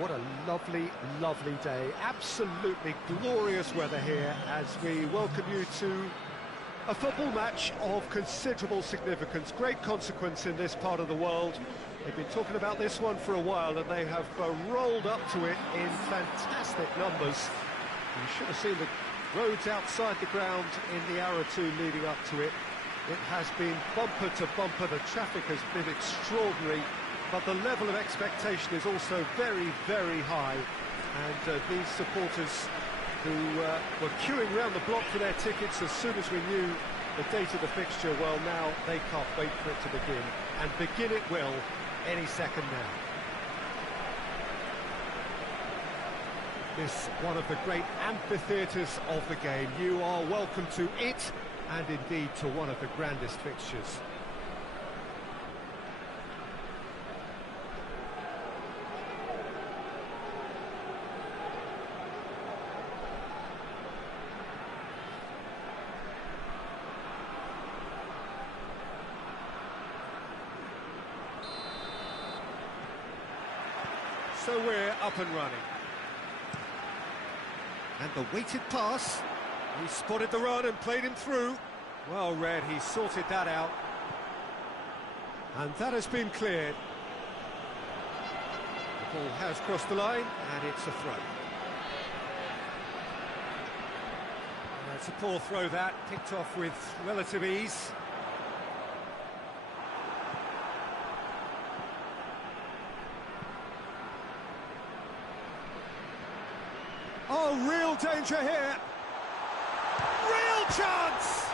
What a lovely, lovely day. Absolutely glorious weather here as we welcome you to a football match of considerable significance, great consequence in this part of the world. They've been talking about this one for a while and they have rolled up to it in fantastic numbers. You should have seen the roads outside the ground in the hour or two leading up to it. It has been bumper to bumper, the traffic has been extraordinary, but the level of expectation is also very, very high. And these supporters who were queuing around the block for their tickets as soon as we knew the date of the fixture, well, now they can't wait for it to begin. And begin it will any second now. This one of the great amphitheatres of the game. You are welcome to it, and indeed to one of the grandest fixtures. So we're up and running. And the weighted pass. He spotted the run and played him through. Well read, he sorted that out. And that has been cleared. The ball has crossed the line, and it's a throw. It's a poor throw that, picked off with relative ease. Oh, real danger here. Real chance!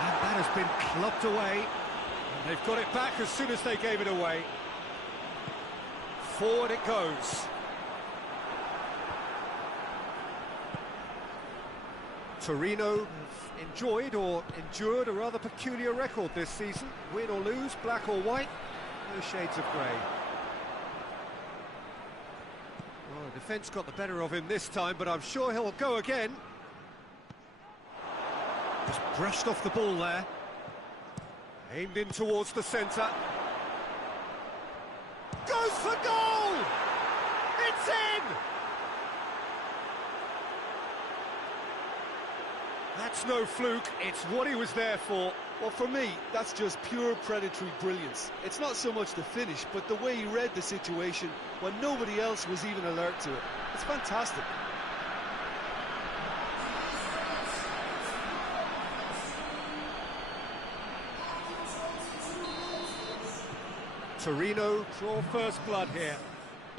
And that has been clubbed away. And they've got it back as soon as they gave it away. Forward it goes. Torino have enjoyed or endured a rather peculiar record this season. Win or lose, black or white, no shades of grey. Well, the defence got the better of him this time, but I'm sure he'll go again. Just brushed off the ball there. Aimed in towards the centre. Goes for goal! It's in! That's no fluke, it's what he was there for. Well, for me, that's just pure predatory brilliance. It's not so much the finish, but the way he read the situation when nobody else was even alert to it. It's fantastic. Torino draw first blood here.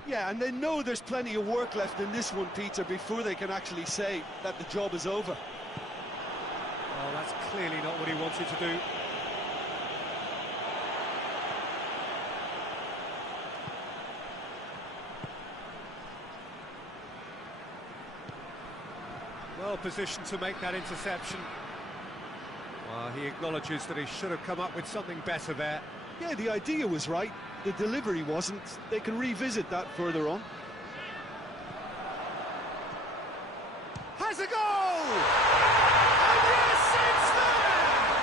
Yeah, and they know there's plenty of work left in this one, Peter, before they can actually say that the job is over. Well, that's clearly not what he wanted to do. Well positioned to make that interception. Well, he acknowledges that he should have come up with something better there. Yeah, the idea was right, the delivery wasn't. They can revisit that further on. Has a goal! And yes, it's there!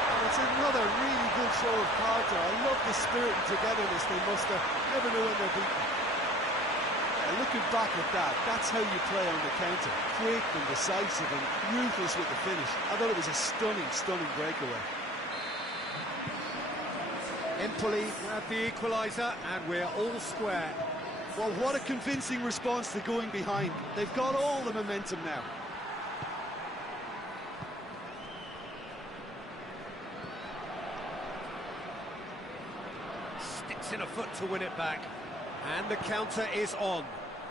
And it's another really good show of character. I love the spirit and togetherness they muster. Never know when they're beaten. And looking back at that, that's how you play on the counter. Quick and decisive and ruthless with the finish. I thought it was a stunning, stunning breakaway. EMPOLI grab the equaliser, and we're all square. Well, what a convincing response to going behind. They've got all the momentum now. Sticks in a foot to win it back. And the counter is on.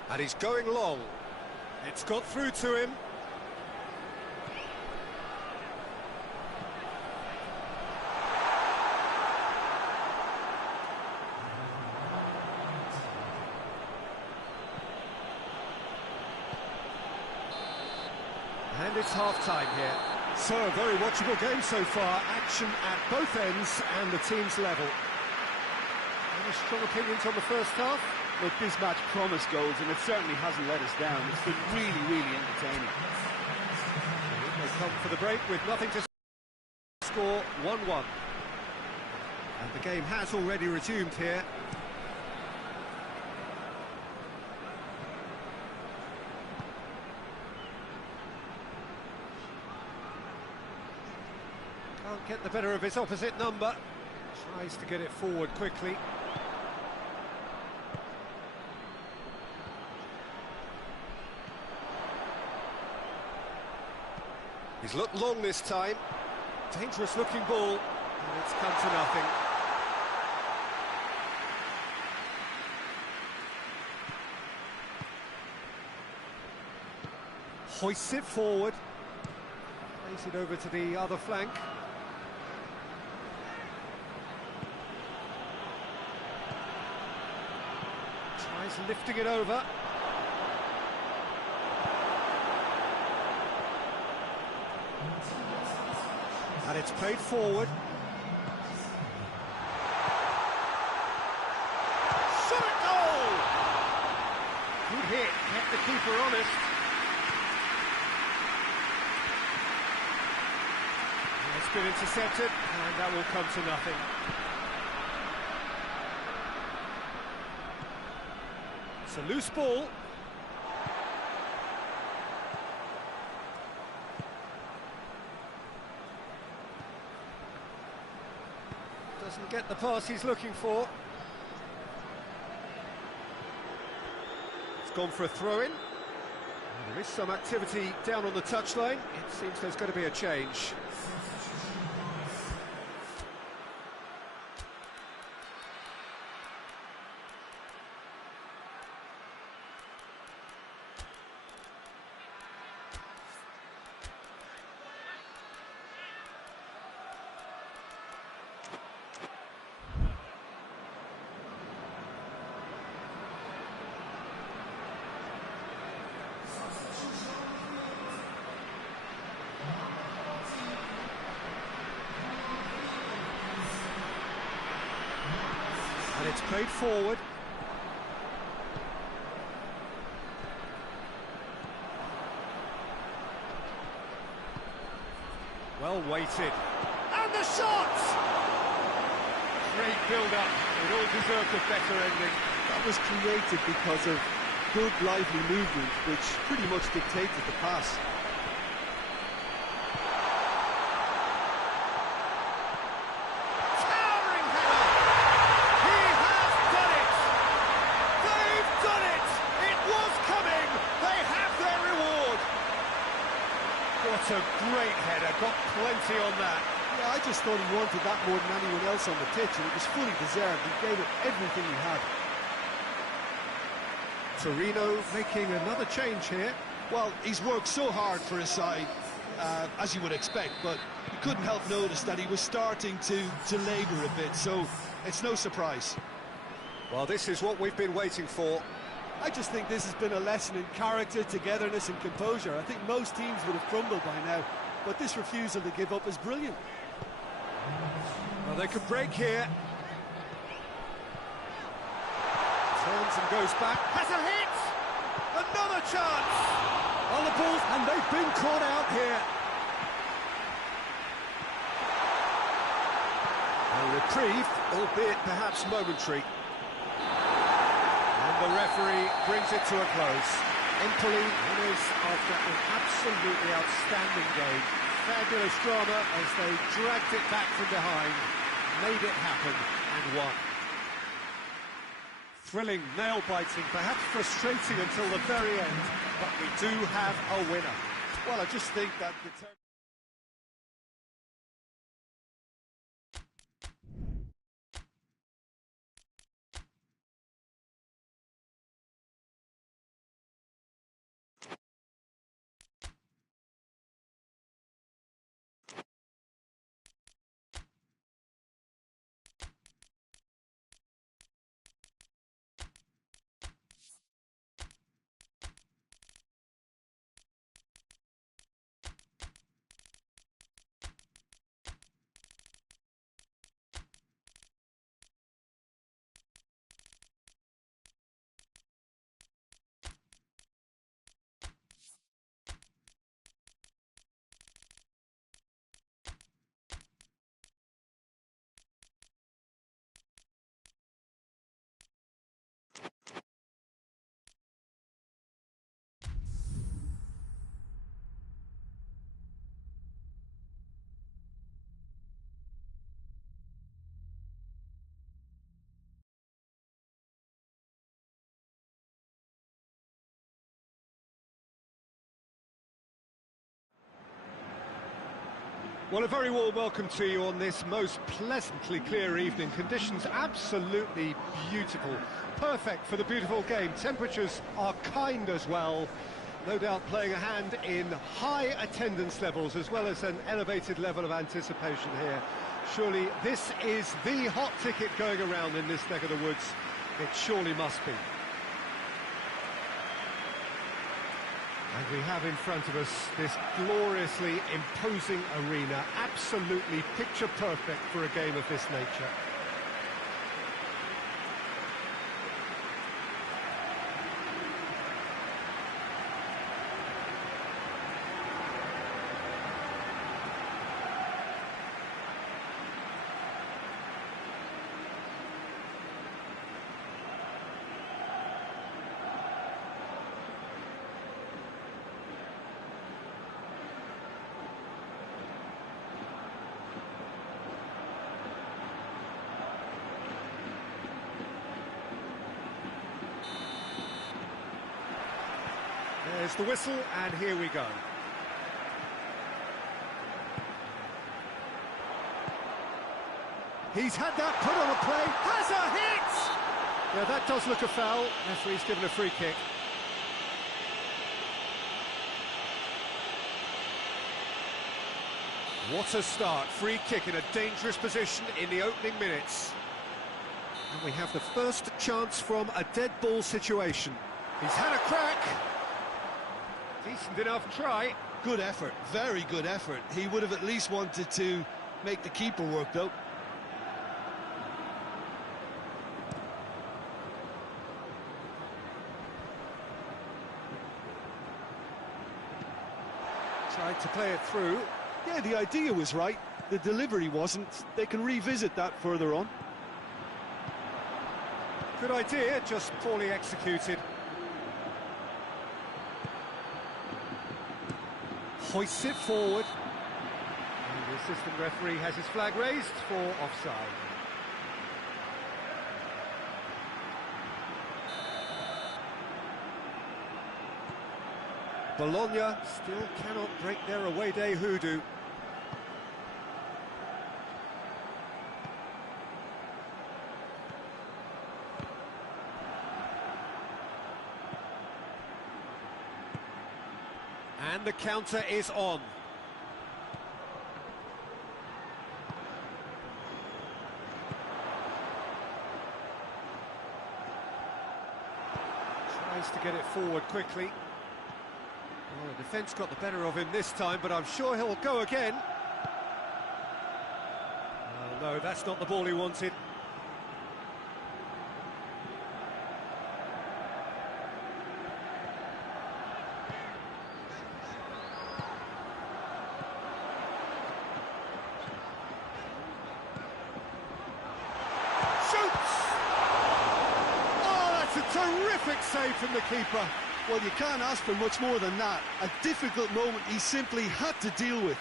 And he's going long. It's got through to him. And it's half-time here. So, a very watchable game so far. Action at both ends and the team's level. Any strong opinions on the first half? Look, this match promised goals, and it certainly hasn't let us down. It's been really, really entertaining. They come for the break with nothing to score 1-1. And the game has already resumed here. get the better of his opposite number. Tries to get it forward quickly. He's looked long this time. Dangerous looking ball, and it's come to nothing. Hoists it forward. Plays it over to the other flank. Tries lifting it over. And it's played forward. Shot at goal! Good hit, kept the keeper honest. And it's been intercepted, and that will come to nothing. It's a loose ball. Doesn't get the pass he's looking for. It's gone for a throw-in. There is some activity down on the touchline. It seems there's going to be a change. And it's played forward. Well weighted. And the shot! Great build-up. It all deserved a better ending. That was created because of good, lively movement, which pretty much dictated the pass. What a great header, got plenty on that. Yeah, I just thought he wanted that more than anyone else on the pitch, and it was fully deserved. He gave it everything he had. Torino making another change here. Well, he's worked so hard for his side, as you would expect, but you couldn't help notice that he was starting to labour a bit, so it's no surprise. Well, this is what we've been waiting for. I just think this has been a lesson in character, togetherness and composure. I think most teams would have crumbled by now, but this refusal to give up is brilliant. Well, they could break here. Turns and goes back. Has a hit! Another chance! On the ball, and they've been caught out here. A reprieve, albeit perhaps momentary. The referee brings it to a close. EMPOLI winners after an absolutely outstanding game. Fabulous drama as they dragged it back from behind, made it happen and won. Thrilling, nail-biting, perhaps frustrating until the very end, but we do have a winner. Well, I just think that the Well, a very warm welcome to you on this most pleasantly clear evening. Conditions absolutely beautiful, perfect for the beautiful game. Temperatures are kind as well, no doubt playing a hand in high attendance levels as well as an elevated level of anticipation here. Surely this is the hot ticket going around in this neck of the woods. It surely must be. And we have in front of us this gloriously imposing arena, absolutely picture perfect for a game of this nature. There's the whistle, and here we go. He's had that put on a play, has a hit! Yeah, that does look a foul. Referee's given a free kick. What a start, free kick in a dangerous position in the opening minutes. And we have the first chance from a dead ball situation. He's had a crack. Decent enough try. Good effort, very good effort. He would have at least wanted to make the keeper work, though. Tried to play it through. Yeah, the idea was right. The delivery wasn't. They can revisit that further on. Good idea, just poorly executed. Hoists it forward. And the assistant referee has his flag raised for offside. Bologna still cannot break their away day hoodoo. And the counter is on. Tries to get it forward quickly. Well, the defence got the better of him this time, but I'm sure he'll go again. Oh, no, that's not the ball he wanted. Terrific save from the keeper. Well, you can't ask for much more than that. A difficult moment he simply had to deal with.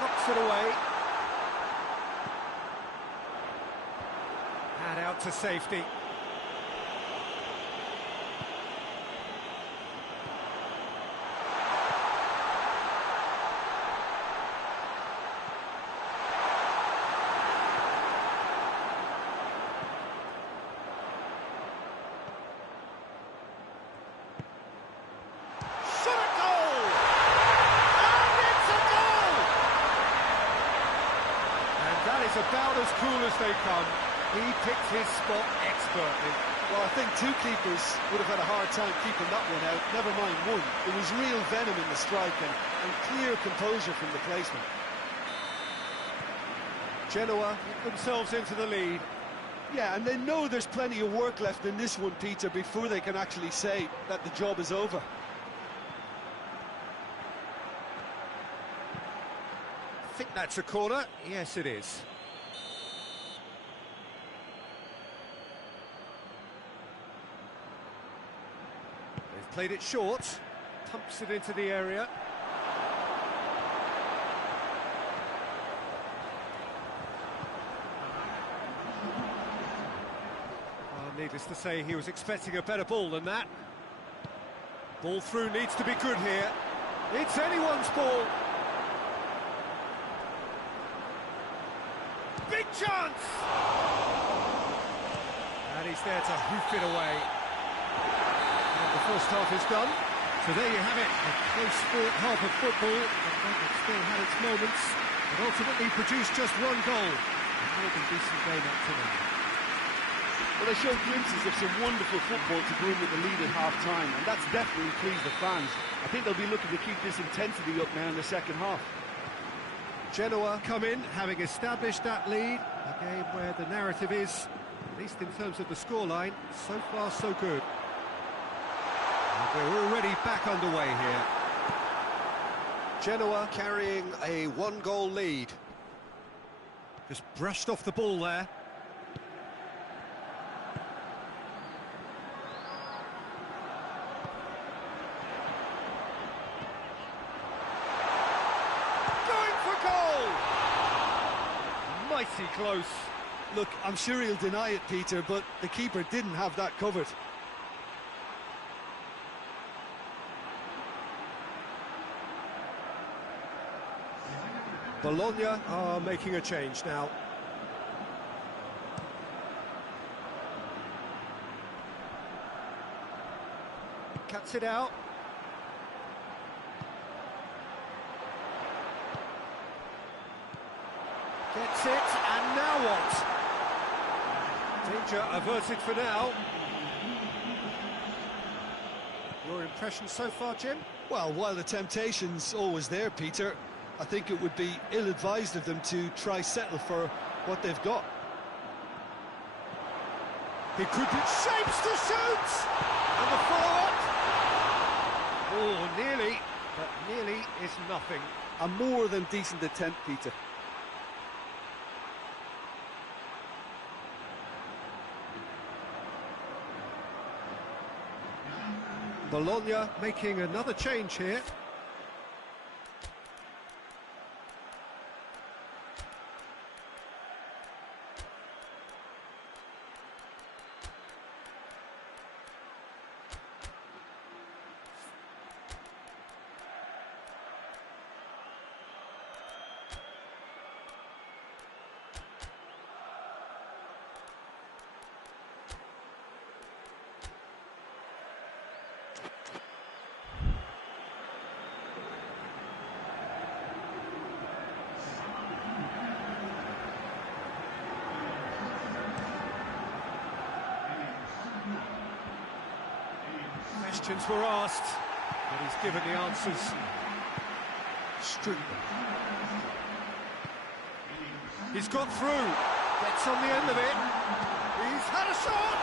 Knocks it away. And out to safety. About as cool as they come. He picked his spot expertly. Well, I think two keepers would have had a hard time keeping that one out, never mind one. There was real venom in the strike and clear composure from the placement. Genoa get themselves into the lead. Yeah, and they know there's plenty of work left in this one, Peter, before they can actually say that the job is over. I think that's a corner. Yes, it is. They've played it short, pumps it into the area. Needless to say, he was expecting a better ball than that. Ball through needs to be good here. It's anyone's ball. Big chance! And he's there to hoof it away. And the first half is done. So there you have it, a close-fought half of football, but one that still had its moments, but ultimately produced just one goal. A more than decent game up to now. Well, they showed glimpses of some wonderful football to go in with the lead at half-time, and that's definitely pleased the fans. I think they'll be looking to keep this intensity up now in the second half. Genoa come in, having established that lead, a game where the narrative is, at least in terms of the scoreline, so far so good. And we're already back underway here. Genoa carrying a one-goal lead. Just brushed off the ball there. Mighty close. Look, I'm sure he'll deny it, Peter, but the keeper didn't have that covered. Bologna are making a change now. Cuts it out. Gets it, and now what? Danger averted for now. Your impression so far, Jim? Well, while the temptation's always there, Peter, I think it would be ill-advised of them to try settle for what they've got. He could be shapes to shoot! And the follow-up! Oh, nearly, but nearly is nothing. A more than decent attempt, Peter. Bologna making another change here. Questions were asked, but he's given the answers. Strictly. He's got through, gets on the end of it. He's had a shot!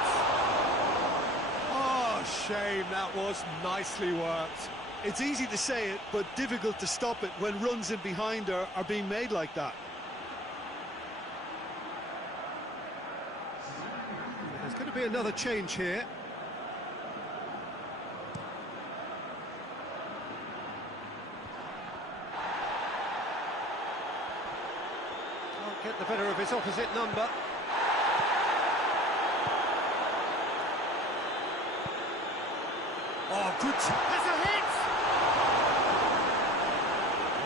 Oh, shame, that was nicely worked. It's easy to say it, but difficult to stop it when runs in behind are being made like that. There's going to be another change here. Get the better of his opposite number. Oh, good. That's a hit!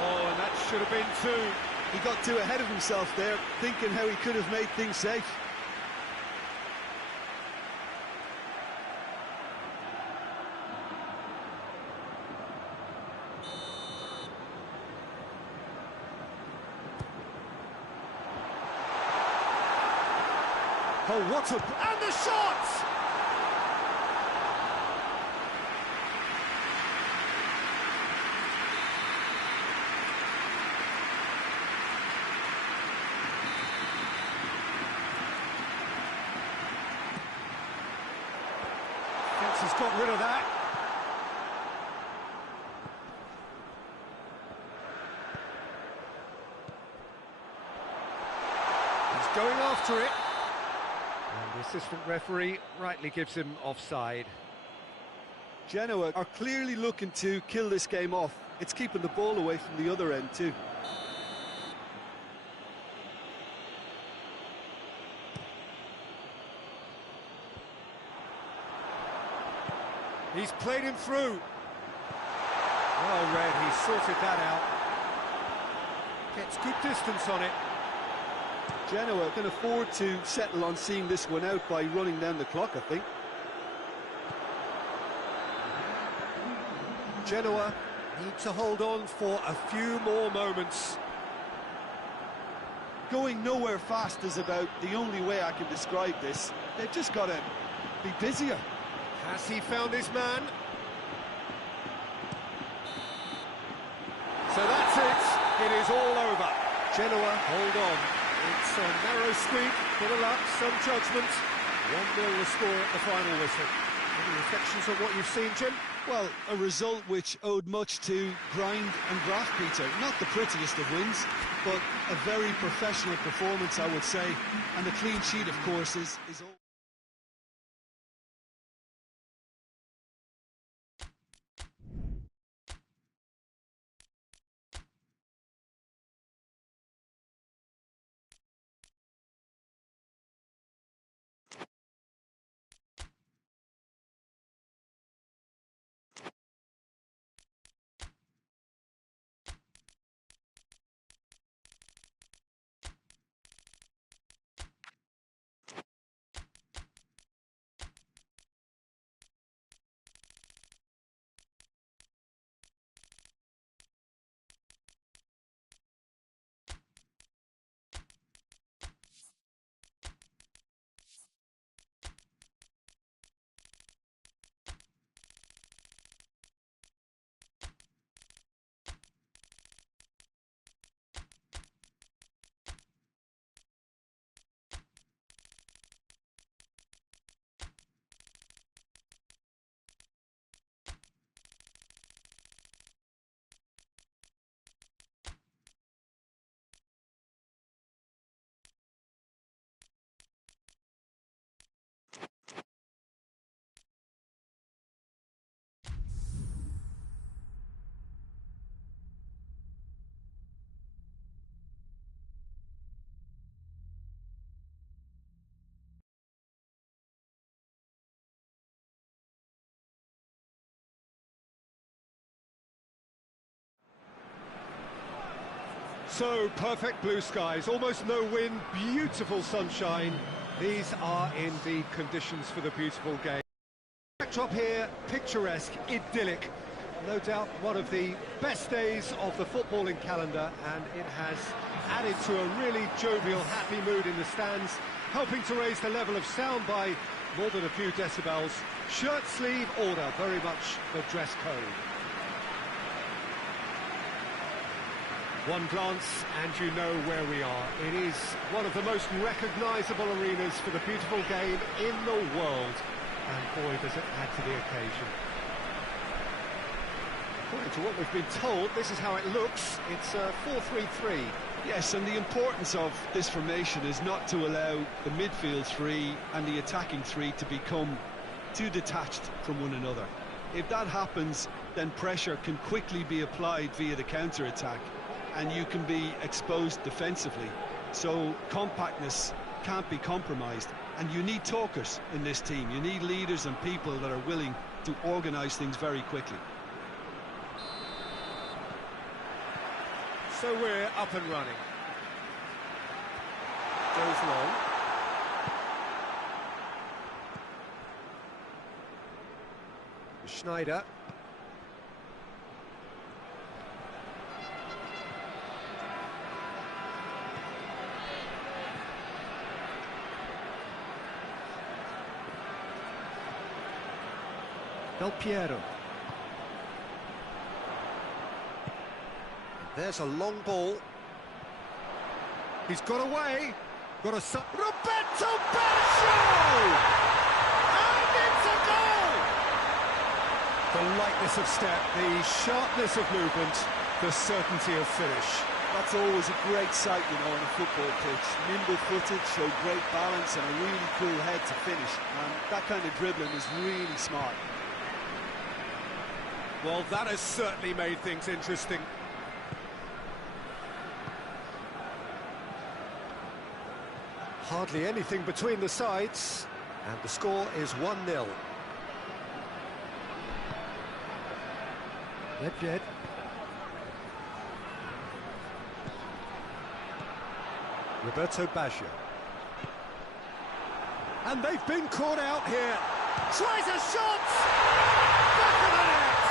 Oh, and that should have been two. He got too ahead of himself there, thinking how he could have made things safe. Oh, what a... And the shot! Fence has got rid of that. He's going after it. And the assistant referee rightly gives him offside. Genoa are clearly looking to kill this game off. It's keeping the ball away from the other end too. He's played him through. Well read, he sorted that out. Gets good distance on it. Genoa can afford to settle on seeing this one out by running down the clock, I think. Genoa need to hold on for a few more moments. Going nowhere fast is about the only way I can describe this. They've just got to be busier. Has he found his man? So that's it. It is all over. Genoa, hold on. It's a narrow squeak, bit of luck, some judgment. 1-0 the score at the final whistle. Any reflections on what you've seen, Jim? Well, a result which owed much to grind and graft, Peter. Not the prettiest of wins, but a very professional performance, I would say. And the clean sheet, of course, is all. So, perfect blue skies, almost no wind, beautiful sunshine. These are indeed conditions for the beautiful game. Backdrop here, picturesque, idyllic. No doubt one of the best days of the footballing calendar, and it has added to a really jovial, happy mood in the stands, helping to raise the level of sound by more than a few decibels. Shirt sleeve order, very much the dress code. One glance and you know where we are. It is one of the most recognisable arenas for the beautiful game in the world. And boy, does it add to the occasion. According to what we've been told, this is how it looks. It's a 4-3-3. Yes, and the importance of this formation is not to allow the midfield three and the attacking three to become too detached from one another. If that happens, then pressure can quickly be applied via the counter-attack, and you can be exposed defensively. So compactness can't be compromised, and you need talkers in this team. You need leaders and people that are willing to organise things very quickly. So we're up and running. Goes long. Schneider. Del Piero. There's a long ball. He's got away. Got a Roberto Baggio! And it's a goal! The lightness of step, the sharpness of movement, the certainty of finish. That's always a great sight, you know, on a football pitch. Nimble-footed, show great balance and a really cool head to finish. And that kind of dribbling is really smart. Well, that has certainly made things interesting. Hardly anything between the sides, and the score is 1-0. LECCE. Roberto Baggio. And they've been caught out here. Tries a shot! Back of the net!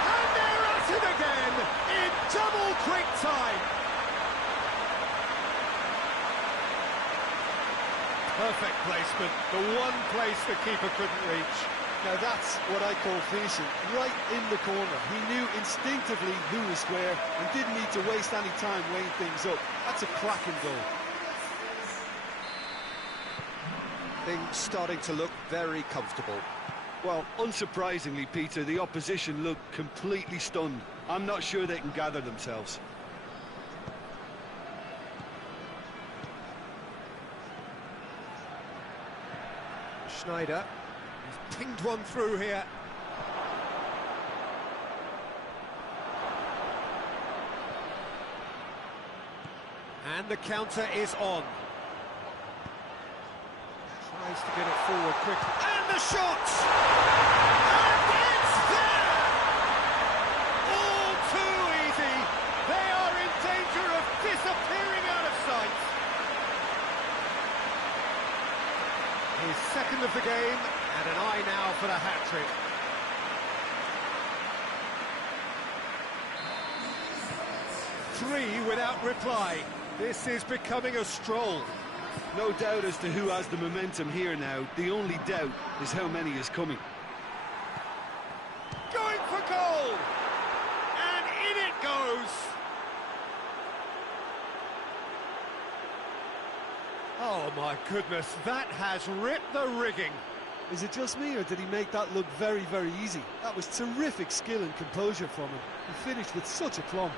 And they're at it again in double quick time. Perfect placement, the one place the keeper couldn't reach. Now that's what I call finishing, right in the corner. He knew instinctively who was where and didn't need to waste any time weighing things up. That's a cracking goal. Things starting to look very comfortable. Well, unsurprisingly, Peter, the opposition look completely stunned. I'm not sure they can gather themselves. Schneider, he's pinged one through here. And the counter is on. Tries to get it forward quick. And the shot! And it's there! All too easy. They are in danger of disappearing out of sight. His second of the game, and an eye now for the hat-trick. Three without reply. This is becoming a stroll. No doubt as to who has the momentum here now. The only doubt is how many is coming. Going for goal! And in it goes! Oh my goodness, that has ripped the rigging. Is it just me, or did he make that look very, very easy? That was terrific skill and composure from him. He finished with such aplomb.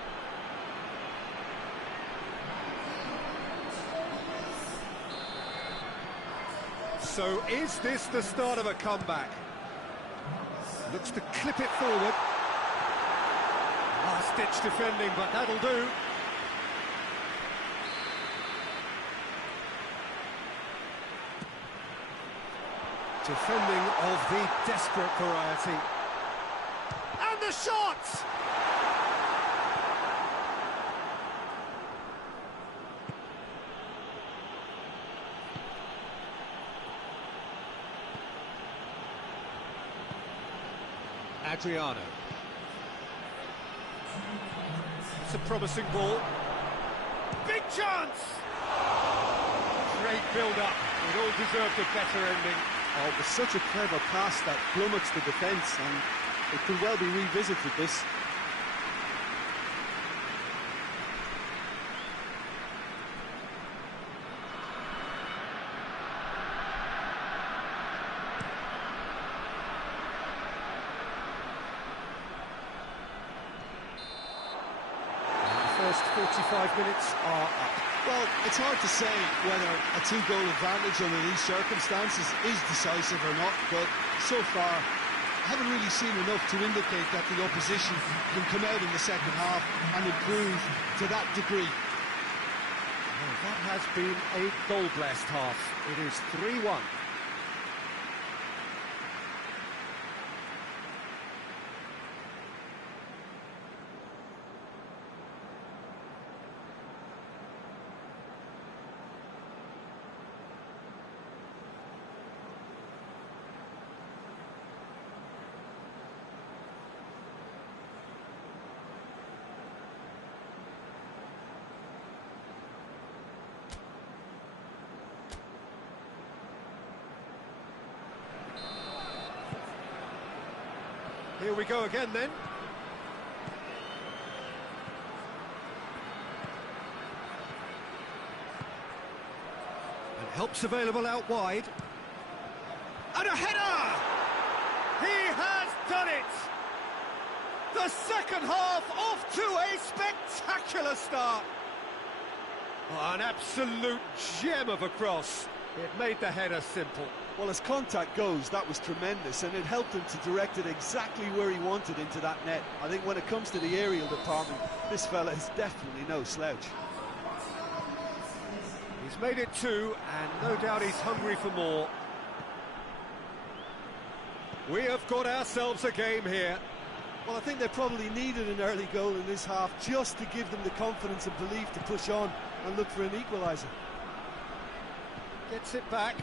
So is this the start of a comeback? Looks to clip it forward. Last-ditch defending, but that'll do. Defending of the desperate variety. And the shot! Adriano. It's a promising ball. Big chance! Great build-up. It all deserved a better ending. Oh, it was such a clever pass that flummoxed the defence, and it could well be revisited, this. First 45 minutes are up. Well, it's hard to say whether a two-goal advantage under these circumstances is decisive or not, but so far I haven't really seen enough to indicate that the opposition can come out in the second half and improve to that degree. Well, that has been a goal-blessed half. It is 3-1. Here we go again then. And help's available out wide. And a header! He has done it! The second half off to a spectacular start. Oh, an absolute gem of a cross. It made the header simple. Well, as contact goes, that was tremendous, and it helped him to direct it exactly where he wanted into that net. I think when it comes to the aerial department, this fella is definitely no slouch. He's made it two, and no doubt he's hungry for more. We have got ourselves a game here. Well, I think they probably needed an early goal in this half just to give them the confidence and belief to push on and look for an equaliser. Gets it back.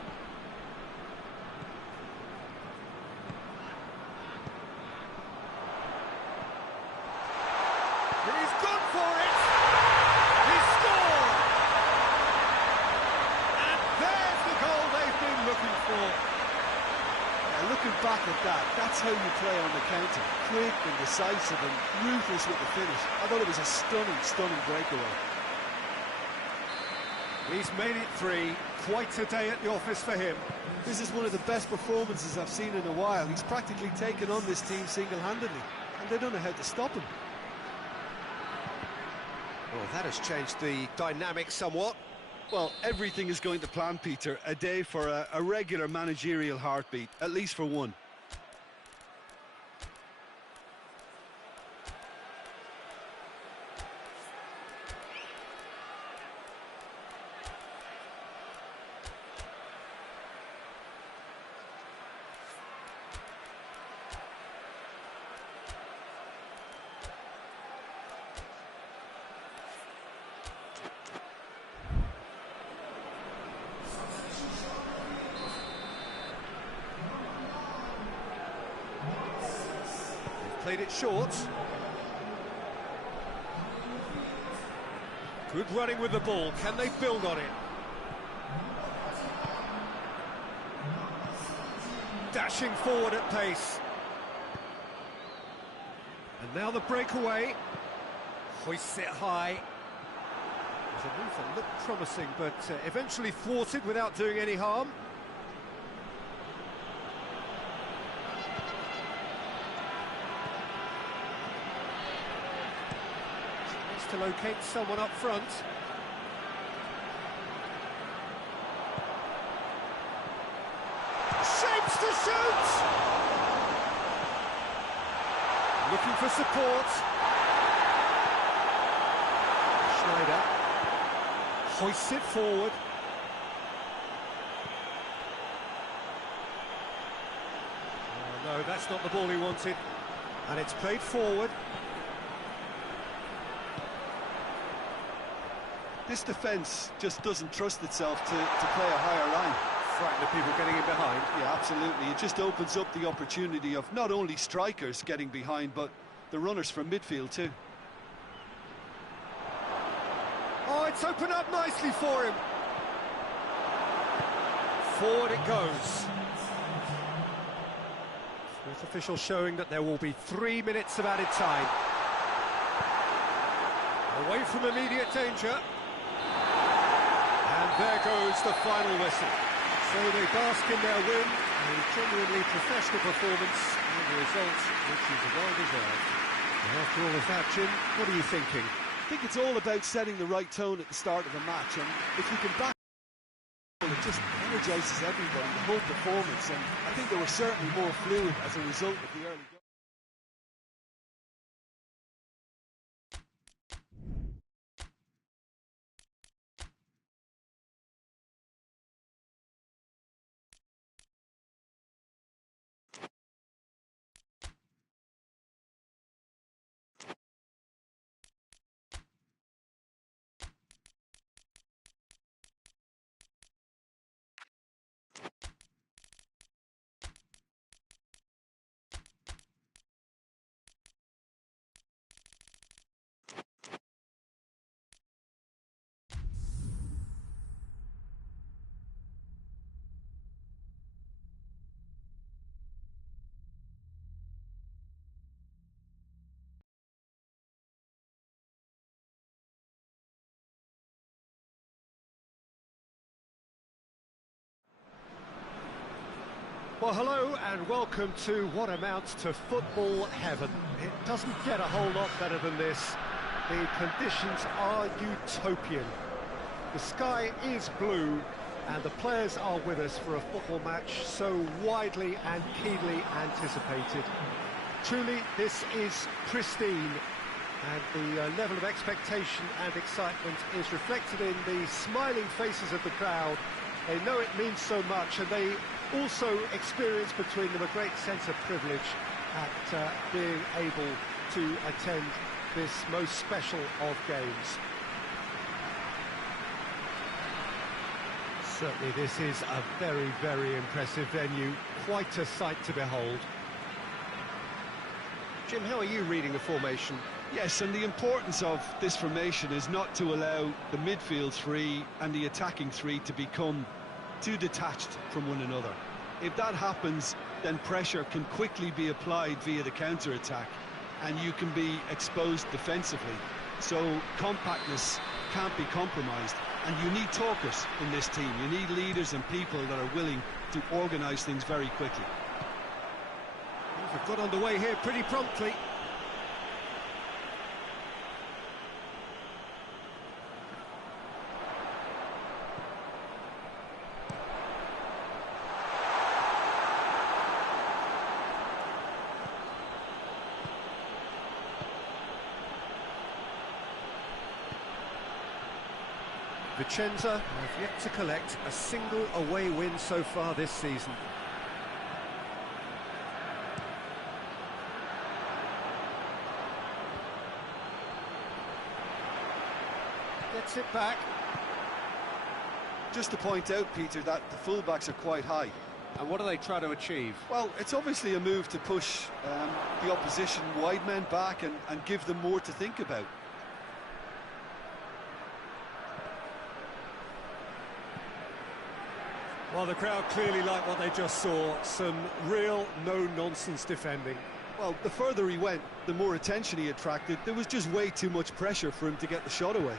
He's gone for it! He scored! And there's the goal they've been looking for. Yeah, looking back at that, that's how you play on the counter. Quick and decisive and ruthless with the finish. I thought it was a stunning, stunning breakaway. He's made it 3. Quite a day at the office for him. This is one of the best performances I've seen in a while. He's practically taken on this team single-handedly, and they don't know how to stop him. Well, that has changed the dynamic somewhat. Well, everything is going to plan, Peter. A day for a regular managerial heartbeat, at least for one. Played it short. Good running with the ball. Can they build on it? Dashing forward at pace. And now the breakaway. Hoists it high. There's a move that looked promising, but eventually thwarted without doing any harm. To locate someone up front. Shapes to shoot! Looking for support. Schneider hoists it forward. Oh, no, that's not the ball he wanted. And it's played forward. This defence just doesn't trust itself to play a higher line. Frightened of people getting in behind. Yeah, absolutely. It just opens up the opportunity of not only strikers getting behind, but the runners from midfield too. Oh, it's opened up nicely for him. Forward it goes. With official showing that there will be 3 minutes of added time. Away from immediate danger. And there goes the final whistle. So they bask in their win, a genuinely professional performance, and the result, which is well-deserved. And after all of that, Jim, what are you thinking? I think it's all about setting the right tone at the start of a match, and if you can back it just energises everybody, the whole performance, and I think they were certainly more fluid as a result of the early goal. Well, hello and welcome to what amounts to football heaven. It doesn't get a whole lot better than this. The conditions are utopian. The sky is blue and the players are with us for a football match so widely and keenly anticipated. Truly, this is pristine, and the level of expectation and excitement is reflected in the smiling faces of the crowd. They know it means so much, and they also experience between them a great sense of privilege. at being able to attend this most special of games. Certainly this is a very, very impressive venue, quite a sight to behold. Jim, how are you reading the formation? Yes, and the importance of this formation is not to allow the midfield three and the attacking three to become too detached from one another. If that happens, then pressure can quickly be applied via the counter-attack, and you can be exposed defensively. So compactness can't be compromised, and you need talkers in this team. You need leaders and people that are willing to organise things very quickly. We've got underway here pretty promptly. Vicenza have yet to collect a single away win so far this season. Gets it back. Just to point out, Peter, that the fullbacks are quite high. And what do they try to achieve? Well, it's obviously a move to push the opposition wide men back and give them more to think about. Well, the crowd clearly like what they just saw. Some real no-nonsense defending. Well, the further he went, the more attention he attracted. There was just way too much pressure for him to get the shot away.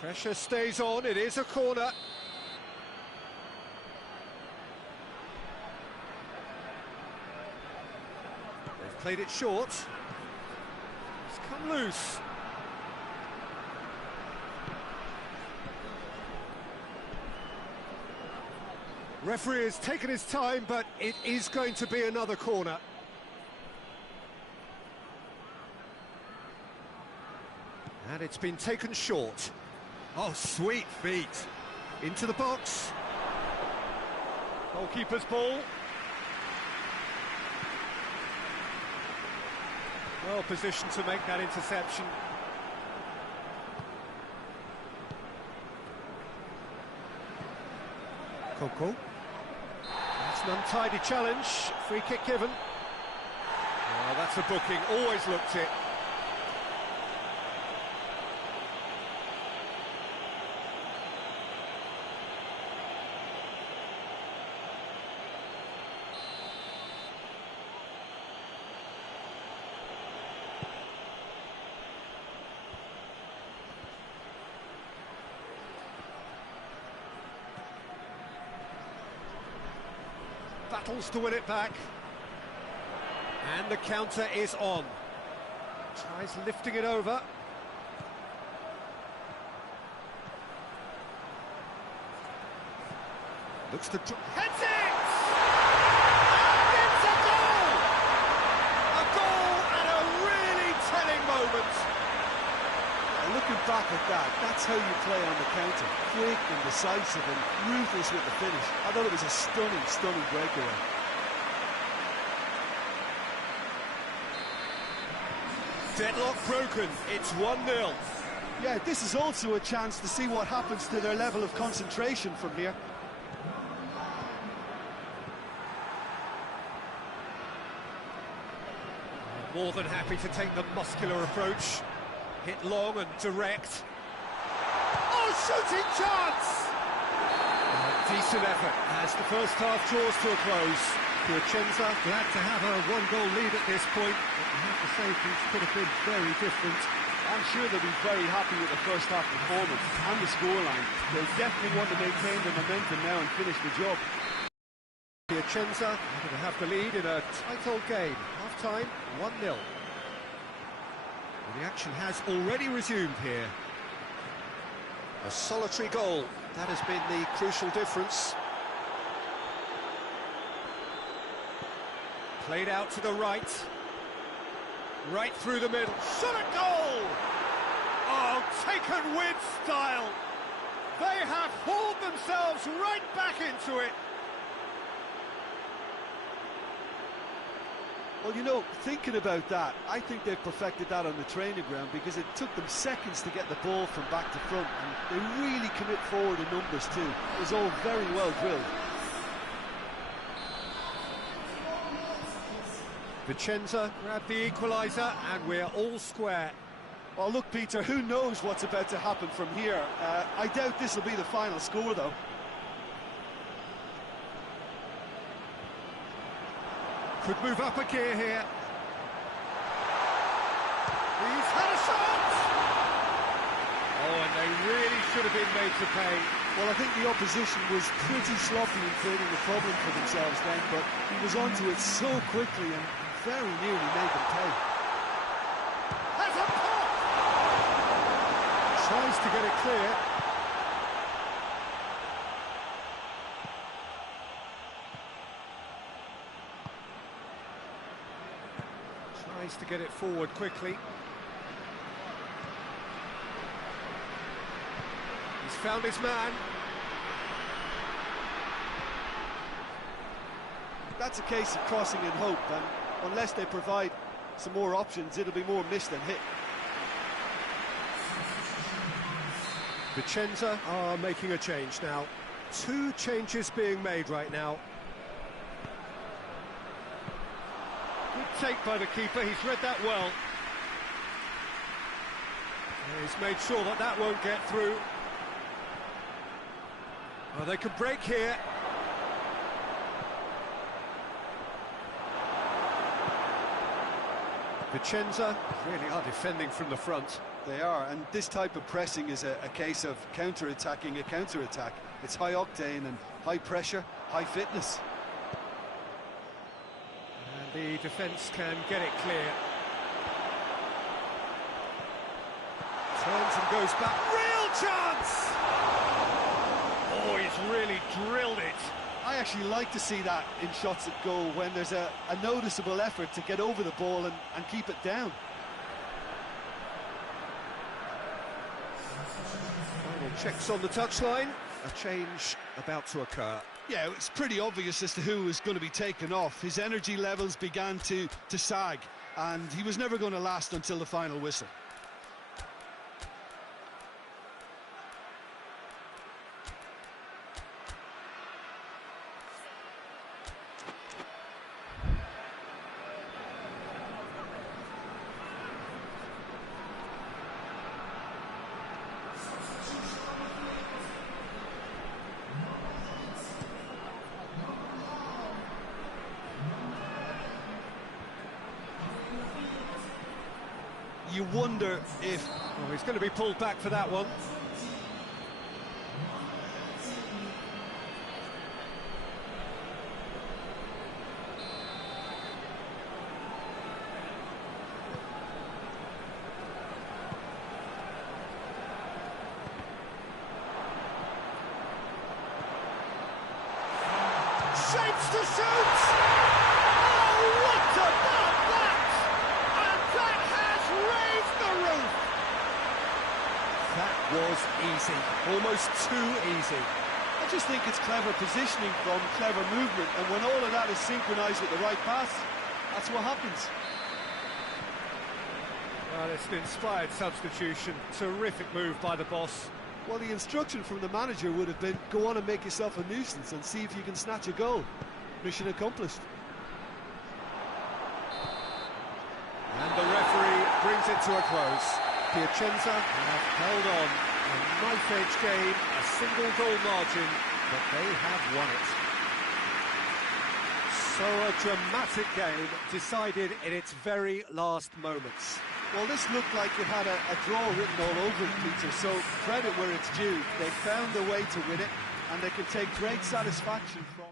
Pressure stays on, it is a corner. They've played it short. It's come loose. Referee has taken his time, but it is going to be another corner. And it's been taken short. Oh, sweet feet. Into the box. Goalkeeper's ball. Well positioned to make that interception. Coco. That's an untidy challenge. Free kick given. Oh, that's a booking. Always looked it. Battles to win it back. And the counter is on. Tries lifting it over. Looks to... Heads it! And it's a goal! A goal at a really telling moment. Looking back at that, that's how you play on the counter. Quick and decisive and ruthless with the finish. I thought it was a stunning, stunning breakaway. Deadlock broken, it's 1-0. Yeah, this is also a chance to see what happens to their level of concentration from here. More than happy to take the muscular approach. Hit long and direct. Oh, shooting chance! Decent effort as the first half draws to a close. Piacenza glad to have a one-goal lead at this point, but you have to say things could have been very different. I'm sure they'll be very happy with the first half performance and the scoreline. They'll definitely want to maintain the momentum now and finish the job. Piacenza going to have the lead in a tight old game. Half-time, 1-0. The action has already resumed here. A solitary goal, that has been the crucial difference. Played out to the right. Right through the middle. Shot a goal! Oh, taken with style. They have hauled themselves right back into it. Well, you know, thinking about that, I think they've perfected that on the training ground because it took them seconds to get the ball from back to front, and they really commit forward in numbers too. It was all very well drilled. Vicenza grabbed the equaliser, and we're all square. Well, look, Peter, who knows what's about to happen from here? I doubt this will be the final score, though. Could move up a gear here. He's had a shot! Oh, and they really should have been made to pay. Well, I think the opposition was pretty sloppy in creating a problem for themselves then, but he was onto it so quickly and very nearly made them pay. Has a pop! Tries to get it clear. Tries to get it forward quickly. He's found his man. That's a case of crossing in hope, and unless they provide some more options, it'll be more miss than hit. Vicenza are making a change now. 2 changes being made right now. Good take by the keeper, he's read that well. He's made sure that that won't get through. Well, they could break here. Vicenza really are defending from the front. They are, and this type of pressing is a case of counter-attacking a counter-attack. It's high octane and high pressure, high fitness. And the defence can get it clear. Turns and goes back. Real chance! Oh, he's really drilled it. I actually like to see that in shots at goal when there's a noticeable effort to get over the ball and keep it down. Final checks on the touchline. A change about to occur. Yeah, it's pretty obvious as to who was going to be taken off. His energy levels began to sag, and he was never going to last until the final whistle. You wonder if... Oh, he's going to be pulled back for that one. Shapes to shoot! Oh, what about that? And that has raised the roof! That was easy, almost too easy. I just think it's clever positioning from clever movement, and when all of that is synchronised with the right pass, that's what happens. Well, it's an inspired substitution. Terrific move by the boss. Well, the instruction from the manager would have been, go on and make yourself a nuisance and see if you can snatch a goal. Mission accomplished. And the referee brings it to a close. Piacenza have held on. A knife-edge game, a single goal margin, but they have won it. So a dramatic game decided in its very last moments. Well, this looked like it had a draw written all over it, Peter, so credit where it's due. They found a way to win it, and they can take great satisfaction from...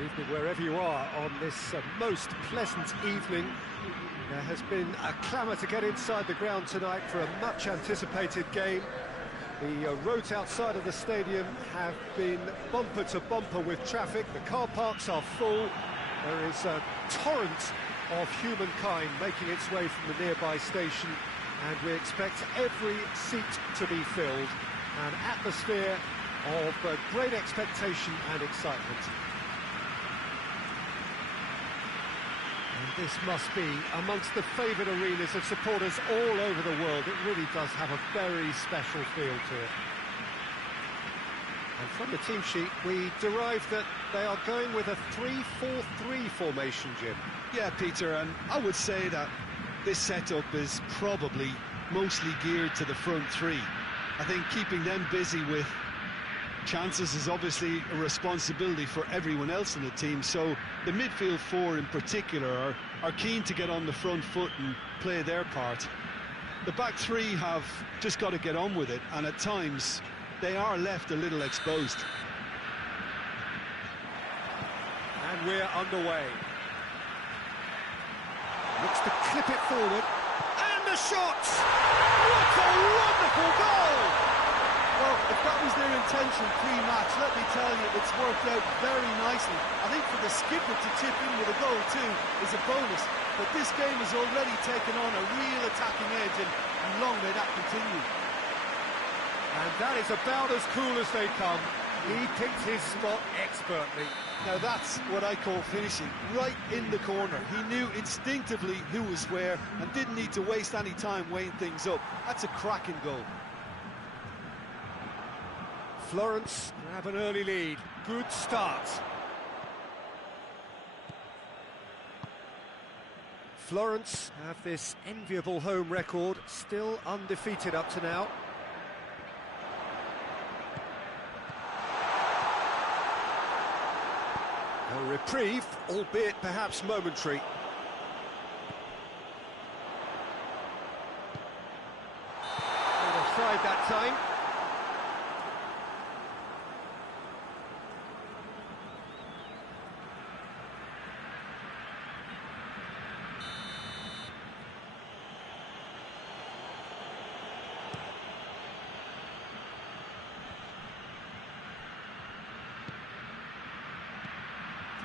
Good evening wherever you are on this most pleasant evening. There has been a clamour to get inside the ground tonight for a much-anticipated game. The roads outside of the stadium have been bumper to bumper with traffic. The car parks are full. There is a torrent of humankind making its way from the nearby station, and we expect every seat to be filled. An atmosphere of great expectation and excitement. And this must be amongst the favoured arenas of supporters all over the world. It really does have a very special feel to it. And from the team sheet, we derive that they are going with a 3-4-3 formation, Jim. Yeah, Peter, and I would say that this setup is probably mostly geared to the front three. I think keeping them busy with chances is obviously a responsibility for everyone else in the team, so the midfield four in particular are keen to get on the front foot and play their part. The back three have just got to get on with it, and at times they are left a little exposed. And we're underway. Looks to clip it forward. And the shot! What a wonderful goal! Well, if that was their intention pre-match, let me tell you, it's worked out very nicely. I think for the skipper to chip in with a goal too is a bonus, but this game has already taken on a real attacking edge, and long may that continue. And that is about as cool as they come. He picked his spot expertly. Now that's what I call finishing, right in the corner. He knew instinctively who was where and didn't need to waste any time weighing things up. That's a cracking goal. Florence have an early lead. Good start. Florence have this enviable home record, still undefeated up to now. A reprieve, albeit perhaps momentary. Offside that time.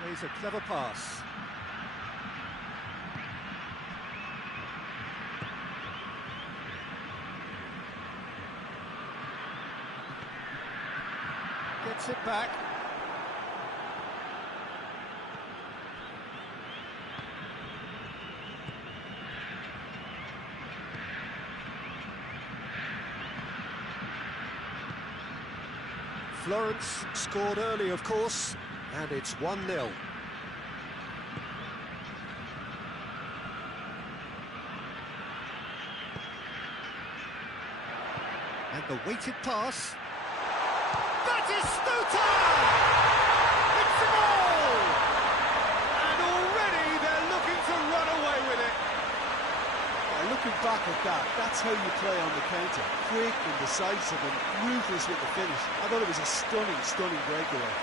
Plays a clever pass. Gets it back. Florence scored early, of course, and it's 1-0. And the weighted pass. That is Stuta! It's a goal! And already they're looking to run away with it. Looking back at that, that's how you play on the counter. Quick and decisive and ruthless with the finish. I thought it was a stunning, stunning breakaway.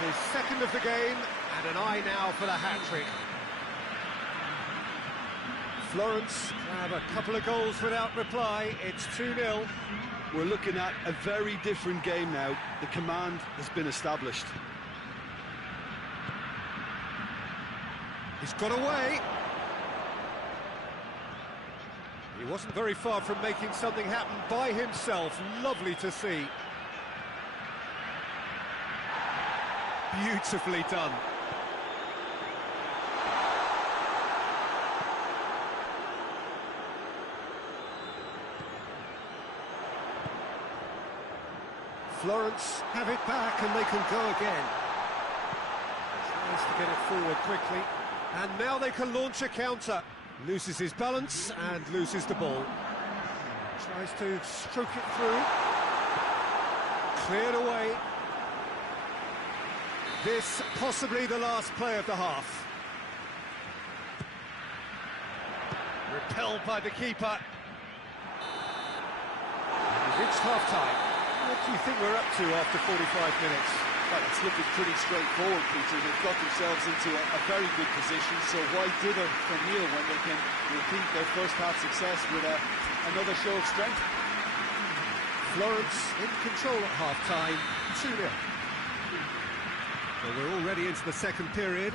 His second of the game, and an eye now for the hat-trick. Florence have a couple of goals without reply. It's 2-0. We're looking at a very different game now. The command has been established. He's got away. He wasn't very far from making something happen by himself. Lovely to see. Beautifully done. Florence have it back and they can go again. Tries to get it forward quickly. And now they can launch a counter. Loses his balance and loses the ball. Tries to stroke it through. Cleared away. This possibly the last play of the half. Repelled by the keeper. We've reached half-time. What do you think we're up to after 45 minutes? Well, it's looking pretty straightforward, Peter. They've got themselves into a very good position, so why dither from here when they can repeat their first half success with another show of strength? Florence in control at half-time, 2-0. Well, we're already into the second period.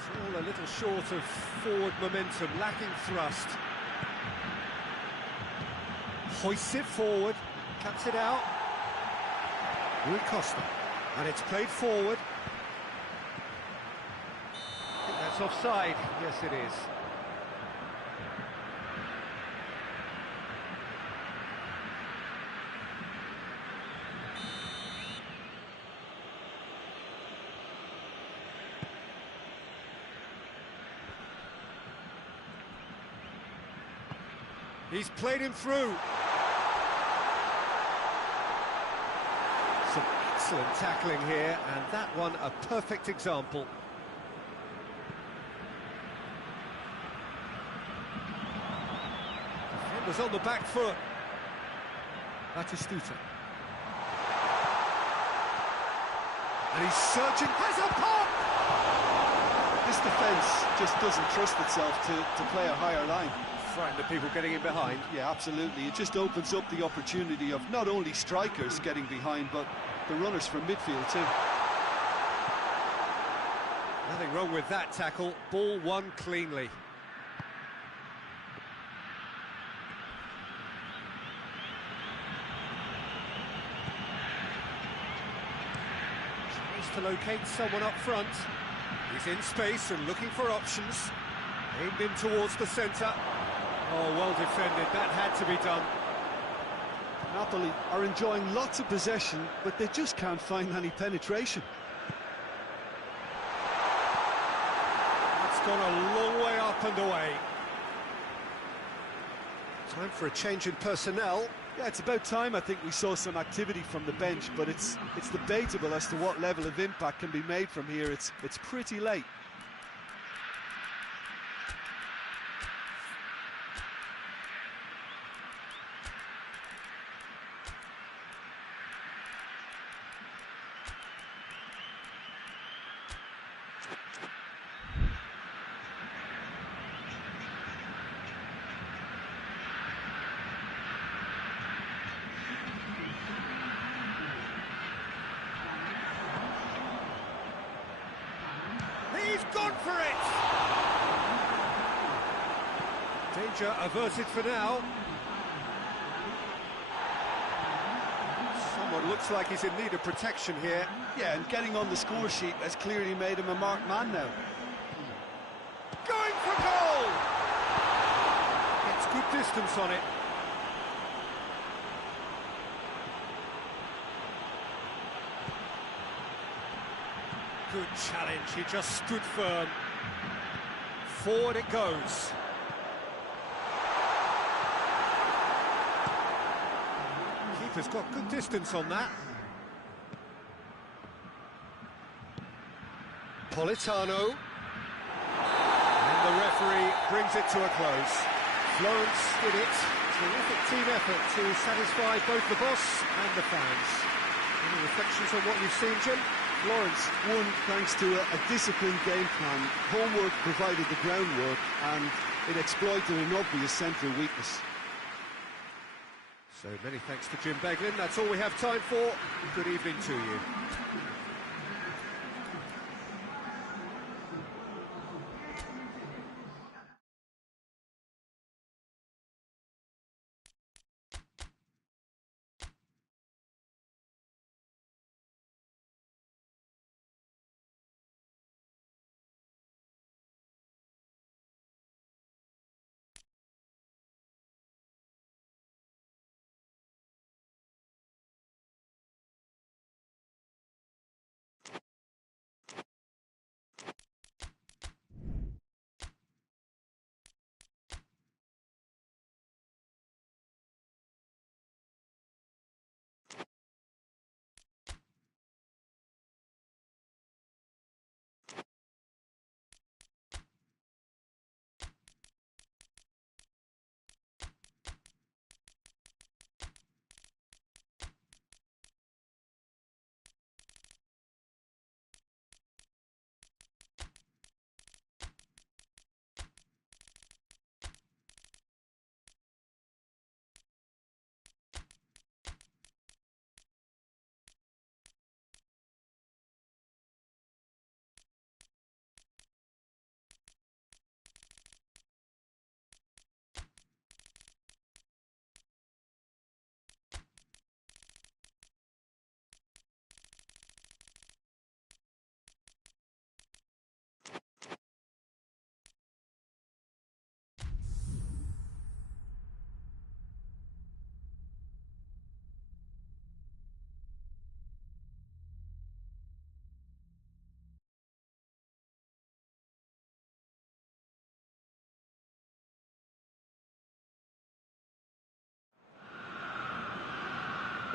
It's all a little short of forward momentum, lacking thrust. Hoists it forward, cuts it out. Rui Costa, and it's played forward. I think that's offside. Yes, it is. He's played him through. Some excellent tackling here, and that one a perfect example. Defender's on the back foot. Batistuta. And he's searching, has a pop! This defence just doesn't trust itself to play a higher line. Frighten the people getting in behind. Yeah, absolutely. It just opens up the opportunity of not only strikers getting behind, but the runners from midfield too. Nothing wrong with that tackle. Ball won cleanly. Tries to locate someone up front. He's in space and looking for options. Aimed in towards the centre. Oh, well defended, that had to be done. Napoli are enjoying lots of possession, but they just can't find any penetration. It's gone a long way up and away. Time for a change in personnel. Yeah, it's about time I think we saw some activity from the bench, but it's debatable as to what level of impact can be made from here. It's pretty late. He's gone for it! Danger averted for now. Someone looks like he's in need of protection here. Yeah, and getting on the score sheet has clearly made him a marked man now. Going for goal! Gets good distance on it. Good challenge, he just stood firm. Forward it goes. Keeper's got good distance on that. Politano. And the referee brings it to a close. Florence did it. Terrific team effort to satisfy both the boss and the fans. Any reflections on what you've seen, Jim? Florence won thanks to a disciplined game plan. Homework provided the groundwork, and it exploited an obvious central weakness. So many thanks to Jim Beglin. That's all we have time for. Good evening to you.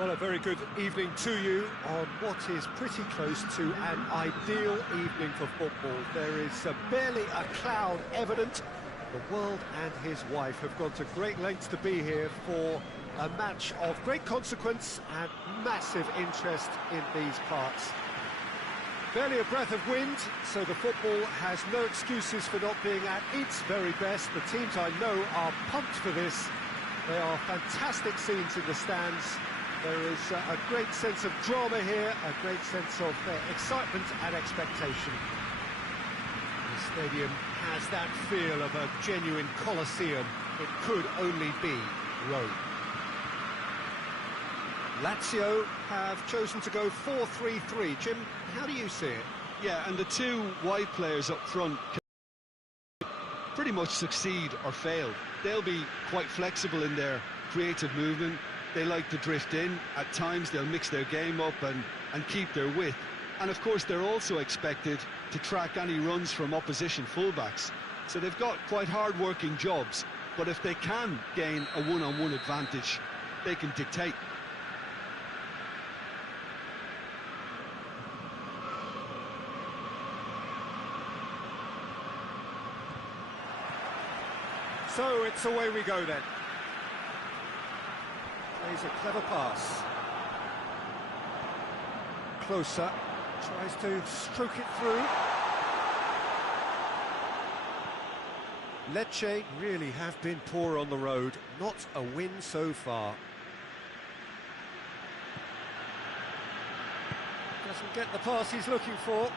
Well, a very good evening to you on what is pretty close to an ideal evening for football. There is barely a cloud evident. The world and his wife have gone to great lengths to be here for a match of great consequence and massive interest in these parts. Barely a breath of wind, so the football has no excuses for not being at its very best. The teams I know are pumped for this. They are fantastic scenes in the stands. There is a great sense of drama here, a great sense of excitement and expectation. The stadium has that feel of a genuine Colosseum. It could only be Rome. Lazio have chosen to go 4-3-3. Jim, how do you see it? Yeah, and the two wide players up front can pretty much succeed or fail. They'll be quite flexible in their creative movement. They like to drift in. At times they'll mix their game up and keep their width. And of course they're also expected to track any runs from opposition fullbacks. So they've got quite hard-working jobs, but if they can gain a one-on-one advantage, they can dictate. So it's away we go then. Plays a clever pass. Closer, tries to stroke it through. Lecce really have been poor on the road, not a win so far. Doesn't get the pass he's looking for.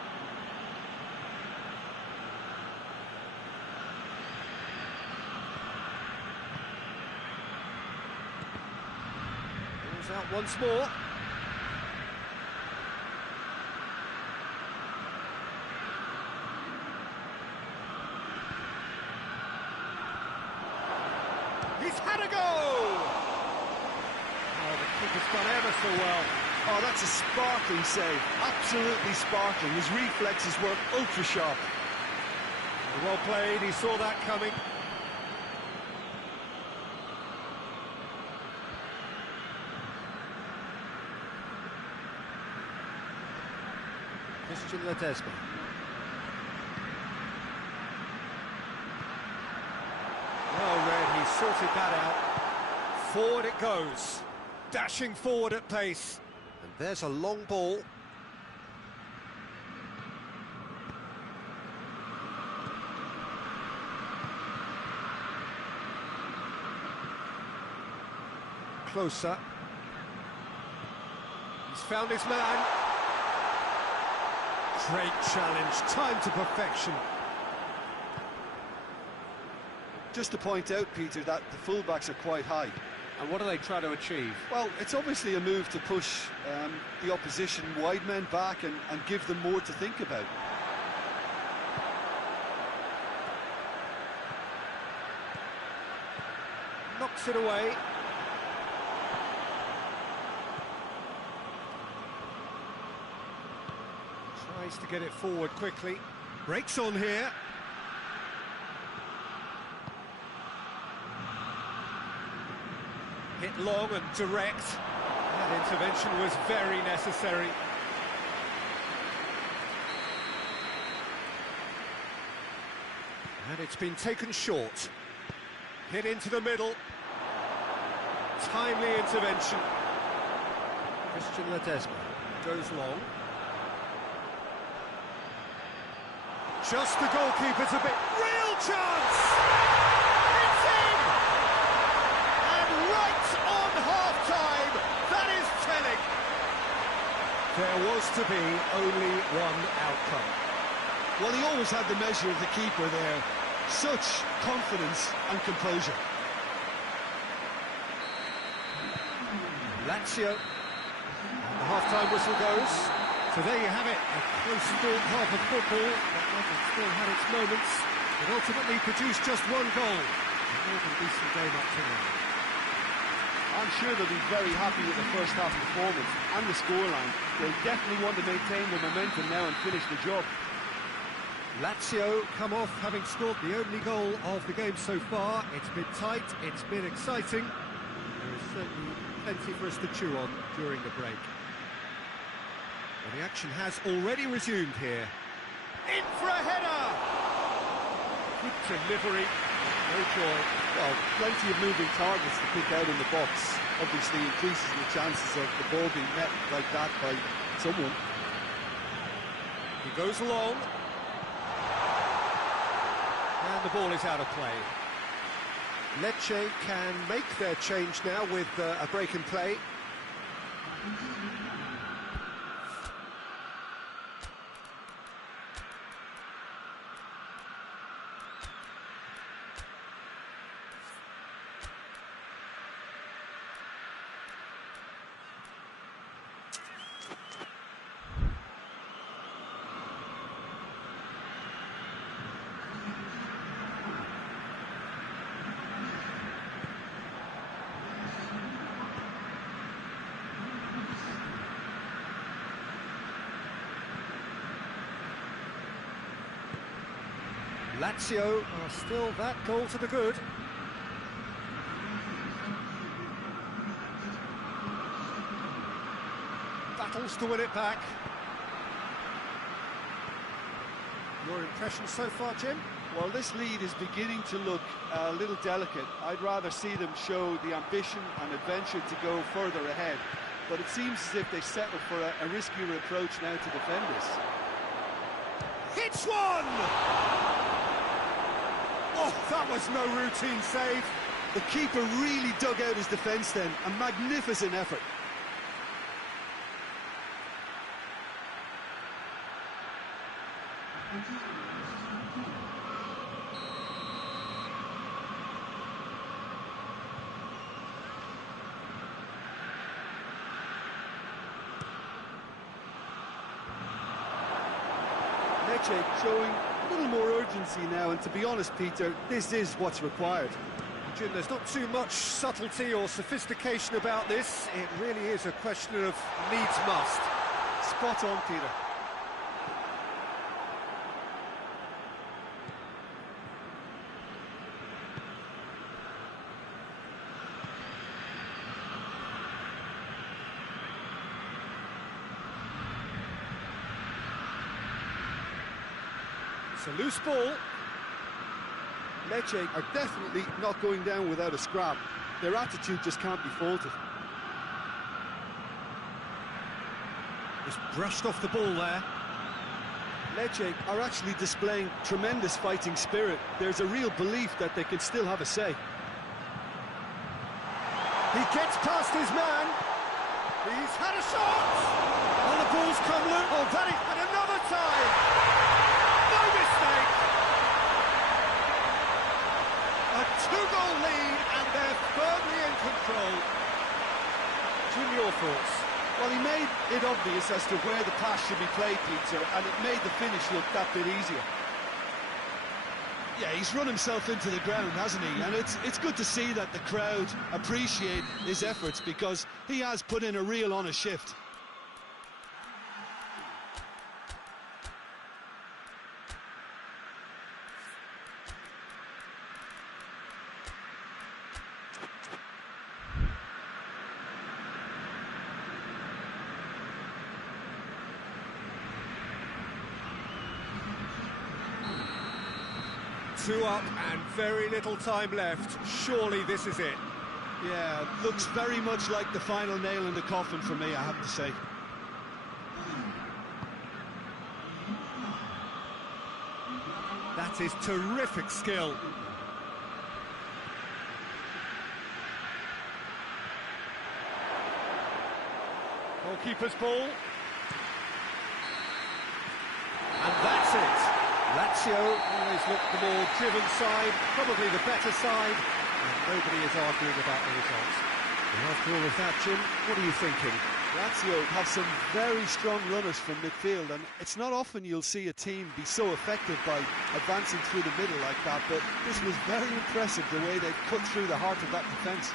Out once more. He's had a go! Oh, the keeper's done ever so well. Oh, that's a sparkling save. Absolutely sparkling. His reflexes work ultra sharp. Well played, he saw that coming. Ledesma. Well read, he sorted that out. Forward it goes, dashing forward at pace. And there's a long ball. Closer. He's found his man. Great challenge, time to perfection. Just to point out, Peter, that the fullbacks are quite high. And what are they trying to achieve? Well, it's obviously a move to push the opposition wide men back and give them more to think about. Knocks it away. Tries to get it forward quickly. Breaks on here. Hit long and direct. That intervention was very necessary. And it's been taken short. Hit into the middle. Timely intervention. Christian Ledesma goes long. Just the goalkeeper's a bit. Real chance! It's in! And right on half-time, that is telling. There was to be only one outcome. Well, he always had the measure of the keeper there. Such confidence and composure. Lazio. The half-time whistle goes. So there you have it, a close-fought half of football that still had its moments, but ultimately produced just one goal. A more than decent game up to now. I'm sure they'll be very happy with the first half performance and the scoreline. They'll definitely want to maintain the momentum now and finish the job. Lazio come off having scored the only goal of the game so far. It's been tight, it's been exciting. There is certainly Plenty for us to chew on during the break. Well, the action has already resumed here. In for a header! Good delivery, no joy. Well, plenty of moving targets to pick out in the box. Obviously increases the chances of the ball being met like that by someone. He goes along. And the ball is out of play. Lecce can make their change now with a break in play. Lazio are still that goal to the good. Battles to win it back. Your impression so far, Jim? Well, this lead is beginning to look a little delicate. I'd rather see them show the ambition and adventure to go further ahead. But it seems as if they settle for a riskier approach now to defend this. Hits one! Oh, that was no routine save. The keeper really dug out his defence then. A magnificent effort. Lecce showing a little more urgency now, and to be honest, Peter, this is what's required. Jim, there's not too much subtlety or sophistication about this. It really is a question of needs must. Spot on, Peter. It's a loose ball. Lecce are definitely not going down without a scrap. Their attitude just can't be faulted. Just brushed off the ball there. Lecce are actually displaying tremendous fighting spirit. There's a real belief that they can still have a say. He gets past his man. He's had a shot. And the ball's come loose. Oh, that is, and another time. No mistake. A two-goal lead, and they're firmly in control. Jim, your thoughts? Well, he made it obvious as to where the pass should be played, Peter, and it made the finish look that bit easier. Yeah, he's run himself into the ground, hasn't he? And it's good to see that the crowd appreciate his efforts, because he has put in a real honest shift. Two up and very little time left. Surely this is it. Yeah, looks very much like the final nail in the coffin for me, I have to say. That is terrific skill. Goalkeeper's ball. And that's it. Lazio always looked the more driven side, probably the better side, and nobody is arguing about the results. And after all of that, Jim, what are you thinking? Lazio have some very strong runners from midfield, and it's not often you'll see a team be so effective by advancing through the middle like that, but this was very impressive, the way they cut through the heart of that defence.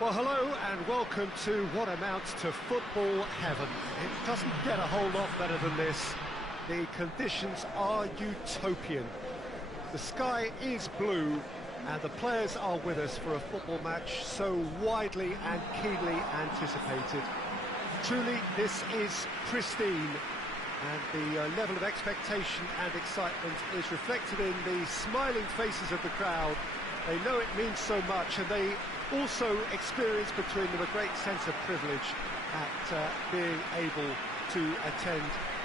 Well, hello and welcome to what amounts to football heaven. It doesn't get a whole lot better than this. The conditions are utopian. The sky is blue and the players are with us for a football match so widely and keenly anticipated. Truly, this is pristine, and the level of expectation and excitement is reflected in the smiling faces of the crowd. They know it means so much, and they also experience between them a great sense of privilege at being able to attend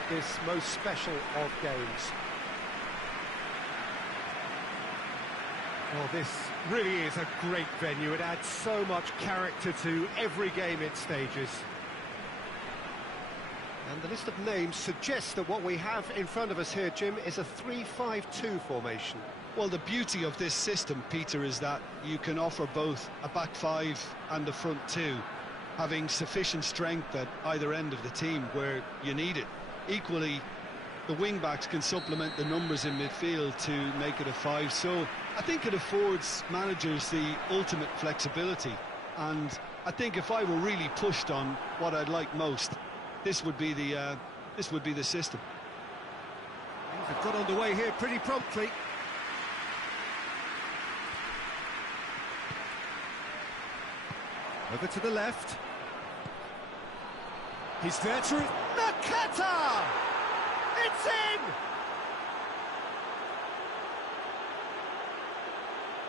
this most special of games. Well, this really is a great venue. It adds so much character to every game it stages. And the list of names suggests that what we have in front of us here, Jim, is a 3-5-2 formation. Well, the beauty of this system, Peter, is that you can offer both a back five and a front two, having sufficient strength at either end of the team where you need it. Equally, the wing-backs can supplement the numbers in midfield to make it a five, so I think it affords managers the ultimate flexibility. And I think if I were really pushed on what I'd like most, this would be the system. Things have got underway here pretty promptly. Over to the left. He's there to... Nakata! It's in!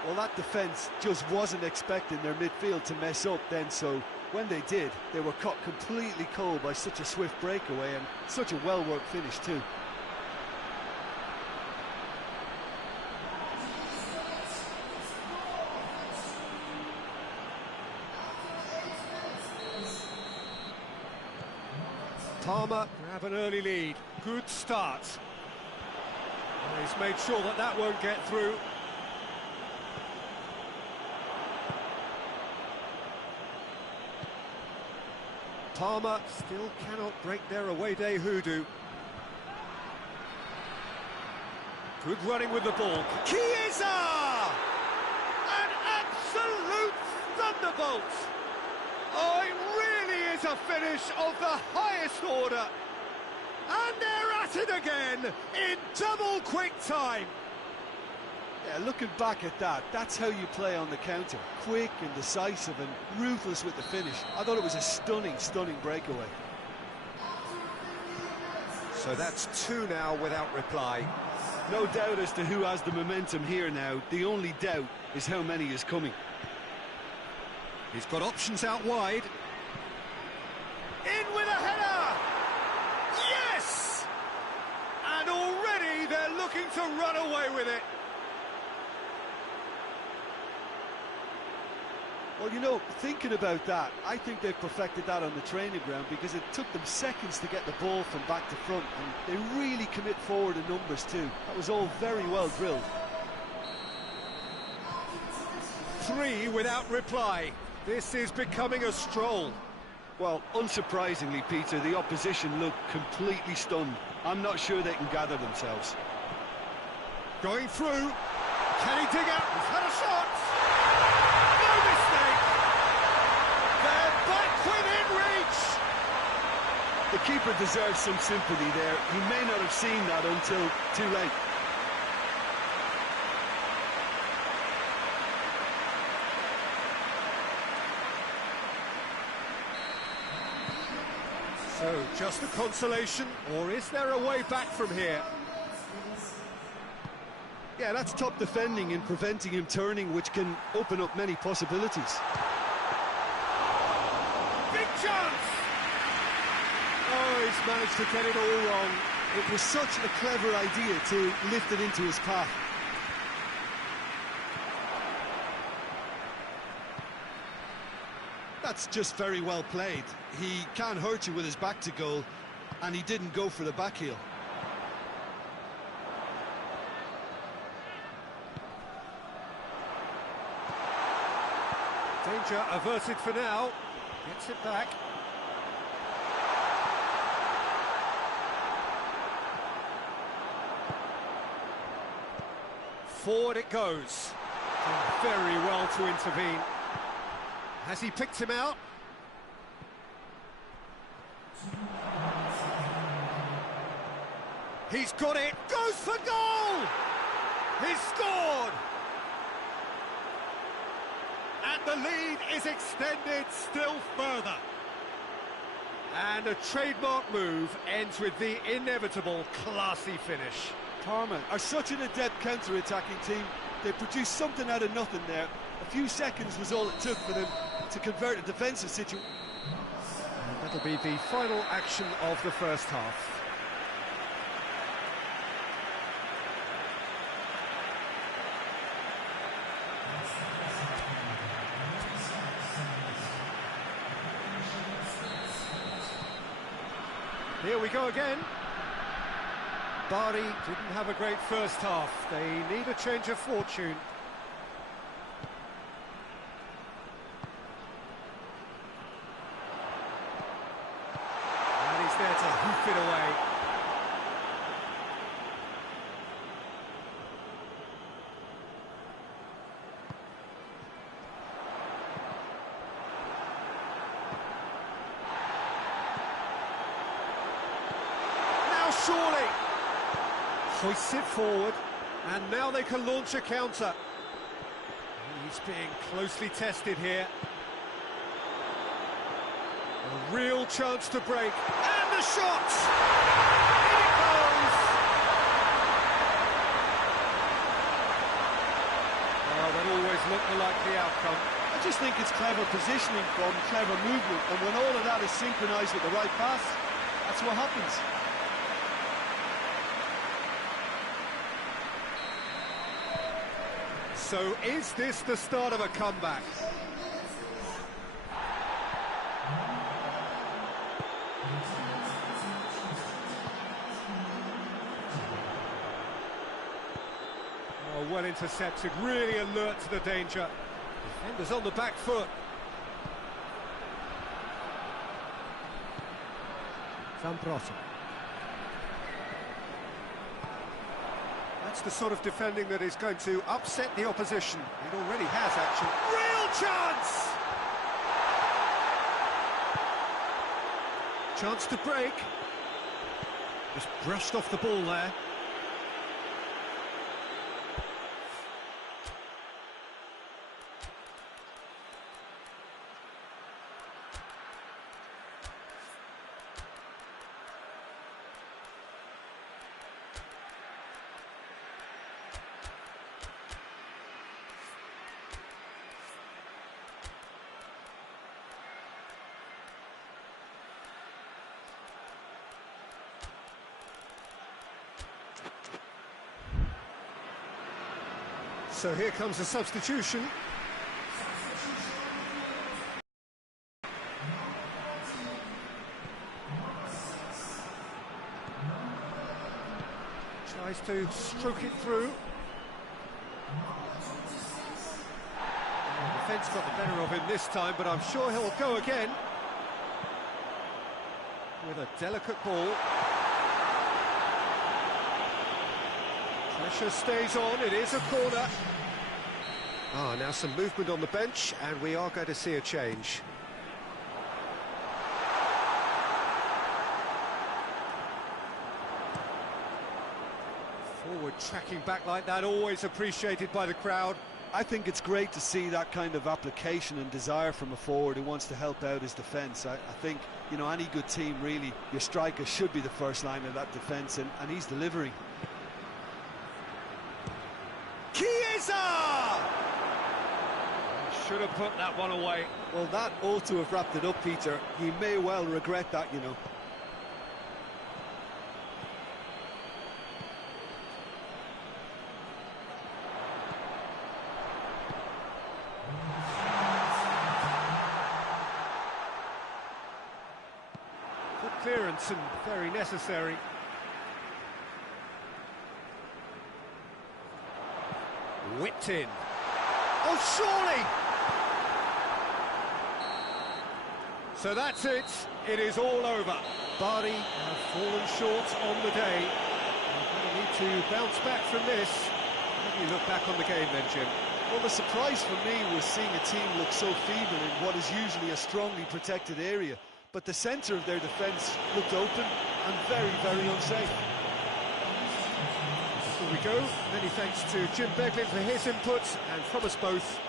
Well, that defence just wasn't expecting their midfield to mess up then, so when they did, they were caught completely cold by such a swift breakaway and such a well-worked finish too. Palmer have an early lead. Good start. And he's made sure that that won't get through. Palmer still cannot break their away day hoodoo. Good running with the ball. Chiesa! An absolute thunderbolt! Oh, it really is a finish of the highest order. And they're at it again in double quick time. Yeah, looking back at that, that's how you play on the counter. Quick and decisive and ruthless with the finish. I thought it was a stunning, stunning breakaway. So that's two now without reply. No doubt as to who has the momentum here now. The only doubt is how many is coming. He's got options out wide. In with a header! Yes! And already they're looking to run away with it. Well, you know, thinking about that, I think they've perfected that on the training ground because it took them seconds to get the ball from back to front, and they really commit forward in numbers too. That was all very well drilled. Three without reply. This is becoming a stroll. Well, unsurprisingly, Peter, the opposition look completely stunned. I'm not sure they can gather themselves. Going through. Can he dig out? He's had a shot. No mistake. They're back within reach. The keeper deserves some sympathy there. He may not have seen that until too late. So, just a consolation, or is there a way back from here? Yeah, that's top defending and preventing him turning, which can open up many possibilities. Big chance! Oh, he's managed to get it all wrong. It was such a clever idea to lift it into his path. That's just very well played. He can't hurt you with his back to goal, and he didn't go for the back heel. Danger averted for now. Gets it back. Forward it goes. Done very well to intervene. Has he picked him out? He's got it, goes for goal! He's scored! And the lead is extended still further. And a trademark move ends with the inevitable classy finish. Parma are such an adept counter-attacking team. They produced something out of nothing there. A few seconds was all it took for them to convert a defensive situation. And that'll be the final action of the first half. Here we go again. Bari didn't have a great first half. They need a change of fortune. And he's there to hoof it away. Surely hoists it forward, and now they can launch a counter. He's being closely tested here. A real chance to break, and the shot! In it goes! Oh, that always looked the likely outcome. I just think it's clever positioning from clever movement, and when all of that is synchronised with the right pass, that's what happens. So is this the start of a comeback? Oh, well intercepted, really alert to the danger. Defenders on the back foot. Zambrotta. That's the sort of defending that is going to upset the opposition. It already has, actually. Real chance! Chance to break. Just brushed off the ball there. So here comes a substitution. Tries to stroke it through. The defence got the better of him this time, but I'm sure he'll go again. With a delicate ball. Pressure stays on, it is a corner. Ah, now some movement on the bench, and we are going to see a change. Forward tracking back like that, always appreciated by the crowd. I think it's great to see that kind of application and desire from a forward who wants to help out his defence. I think, you know, any good team, really, your striker should be the first line of that defence, and he's delivering. Should have put that one away. Well, that ought to have wrapped it up, Peter. He may well regret that, you know. Good clearance and very necessary. Whipped in. Oh, surely! So that's it. It is all over. Bari have fallen short on the day. They're going to need to bounce back from this. How do you look back on the game then, Jim? Well, the surprise for me was seeing a team look so feeble in what is usually a strongly protected area. But the centre of their defence looked open and very, very unsafe. Here we go. Many thanks to Jim Beglin for his input, and from us both.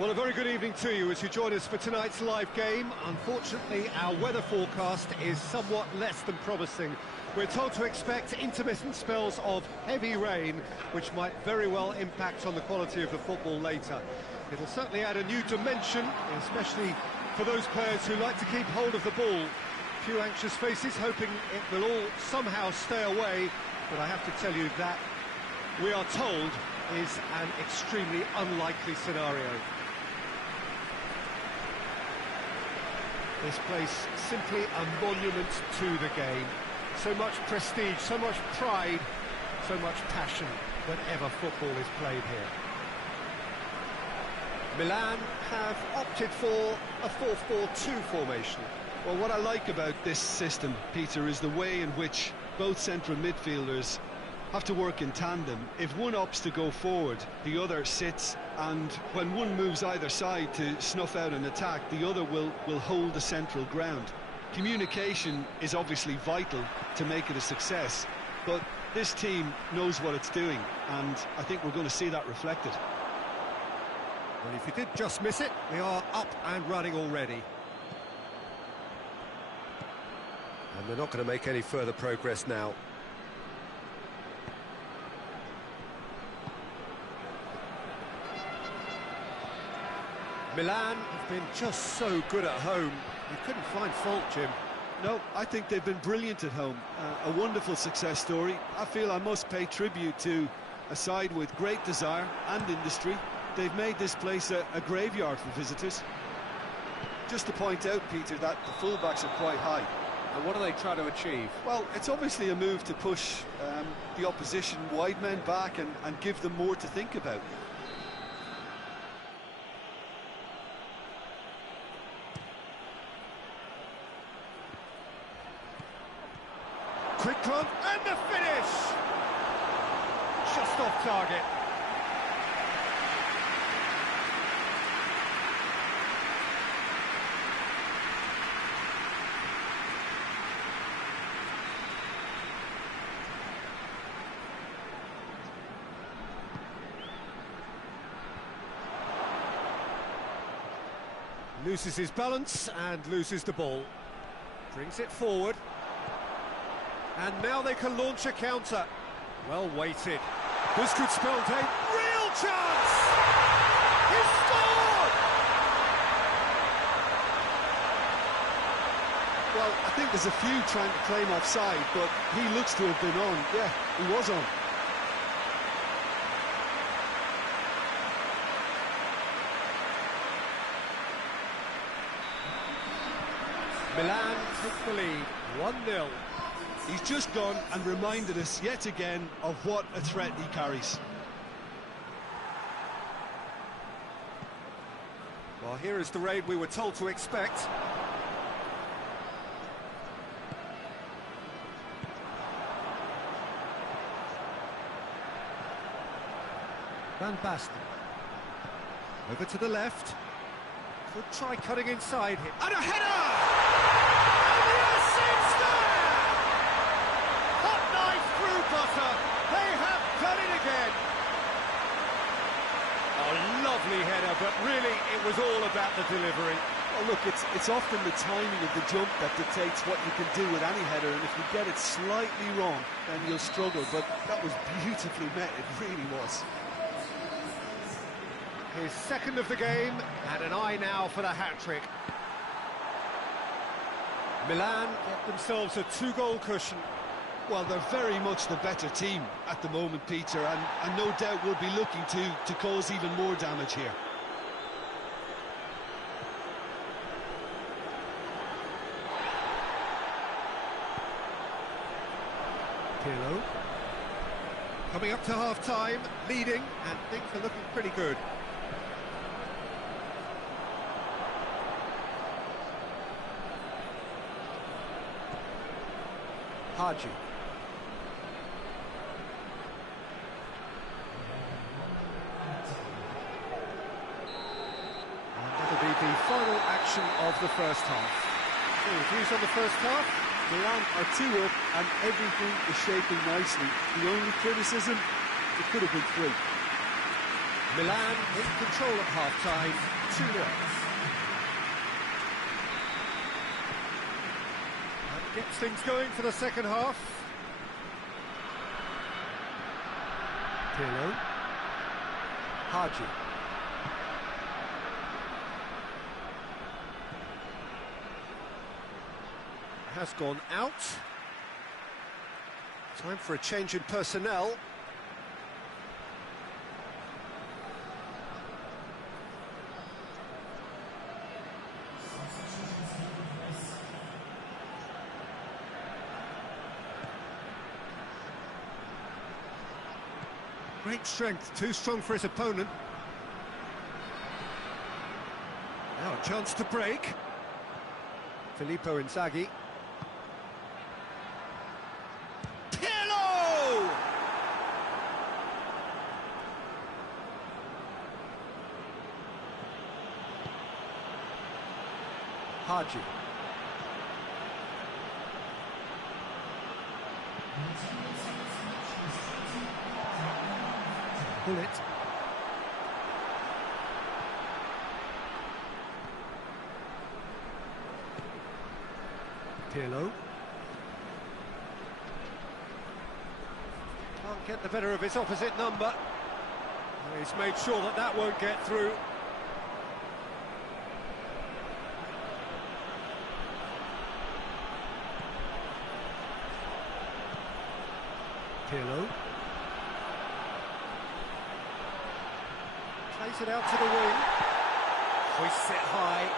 Well, a very good evening to you as you join us for tonight's live game. Unfortunately, our weather forecast is somewhat less than promising. We're told to expect intermittent spells of heavy rain, which might very well impact on the quality of the football later. It'll certainly add a new dimension, especially for those players who like to keep hold of the ball. A few anxious faces hoping it will all somehow stay away, but I have to tell you that we are told is an extremely unlikely scenario. This place simply a monument to the game. So much prestige, so much pride, so much passion whenever football is played here. Milan have opted for a 4-4-2 formation. Well, what I like about this system, Peter, is the way in which both central midfielders have to work in tandem. If one opts to go forward, the other sits, and when one moves either side to snuff out an attack, the other will hold the central ground. Communication is obviously vital to make it a success, but this team knows what it's doing, and I think we're going to see that reflected. Well, if you did just miss it, we are up and running already. And they're not going to make any further progress now. Milan have been just so good at home. You couldn't find fault, Jim. No, I think they've been brilliant at home. A wonderful success story. I feel I must pay tribute to a side with great desire and industry. They've made this place a graveyard for visitors. Just to point out, Peter, that the fullbacks are quite high. And what are they trying to achieve? Well, it's obviously a move to push the opposition wide men back and give them more to think about. Quick run, and the finish! Just off target. Loses his balance and loses the ball. Brings it forward. And now they can launch a counter. Well weighted. This could spell a real chance! He scored! Well, I think there's a few trying to claim offside, but he looks to have been on. Yeah, he was on. Milan take the lead, 1-0. He's just gone and reminded us yet again of what a threat he carries. Well, here is the rain we were told to expect. Van Basten. Over to the left. Could try cutting inside here. And a header! And yes, it's there! Hot knife through butter. They have done it again. A lovely header, but really it was all about the delivery. Well, look, it's often the timing of the jump that dictates what you can do with any header, and if you get it slightly wrong, then you'll struggle. But that was beautifully met, it really was. His second of the game, and an eye now for the hat-trick. Milan get themselves a 2-goal cushion. Well, they're very much the better team at the moment, Peter, and no doubt will be looking to cause even more damage here. Pirlo. Coming up to half-time, leading, and things are looking pretty good. Haji. And that'll be the final action of the first half. So, views on the first half? Milan are 2 up and everything is shaping nicely. The only criticism, it could have been 3. Milan in control at half-time, 2-0. Gets things going for the second half. Pirlo. Haji. Has gone out. Time for a change in personnel. Great strength, too strong for his opponent. Now a chance to break. Filippo Inzaghi. Pirlo! Haji. Bullet. Pirlo. Can't get the better of his opposite number. He's made sure that that won't get through. Pirlo. Plays it out to the wing. Hoists it high.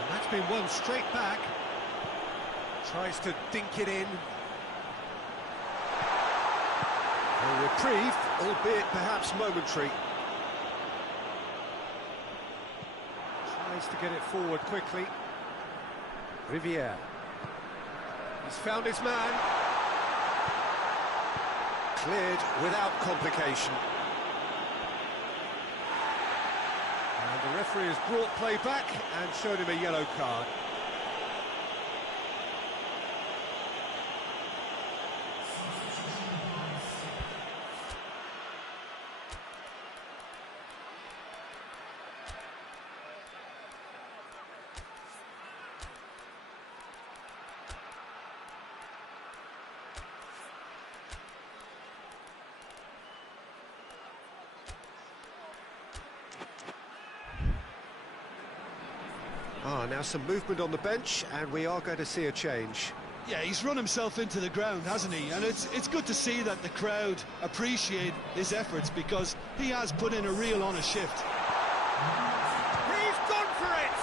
And that's been won straight back. Tries to dink it in. A reprieve, albeit perhaps momentary. Tries to get it forward quickly. Riviere. He's found his man. Cleared without complication. And the referee has brought play back and showed him a yellow card. Now some movement on the bench, and we are going to see a change. Yeah, he's run himself into the ground, hasn't he? And it's good to see that the crowd appreciate his efforts, because he has put in a real honest shift. He's gone for it!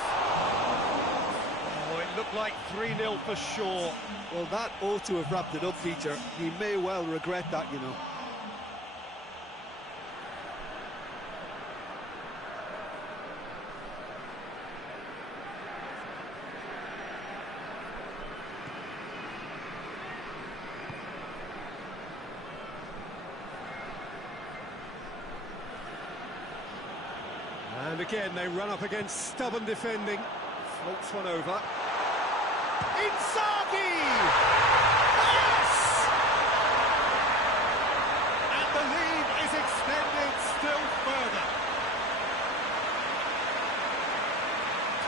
Oh, it looked looked like 3-0 for sure. Well, that ought to have wrapped it up, Peter. He may well regret that, you know. And again, they run up against stubborn defending. Floats one over. Inzaghi! Yes! And the lead is extended still further.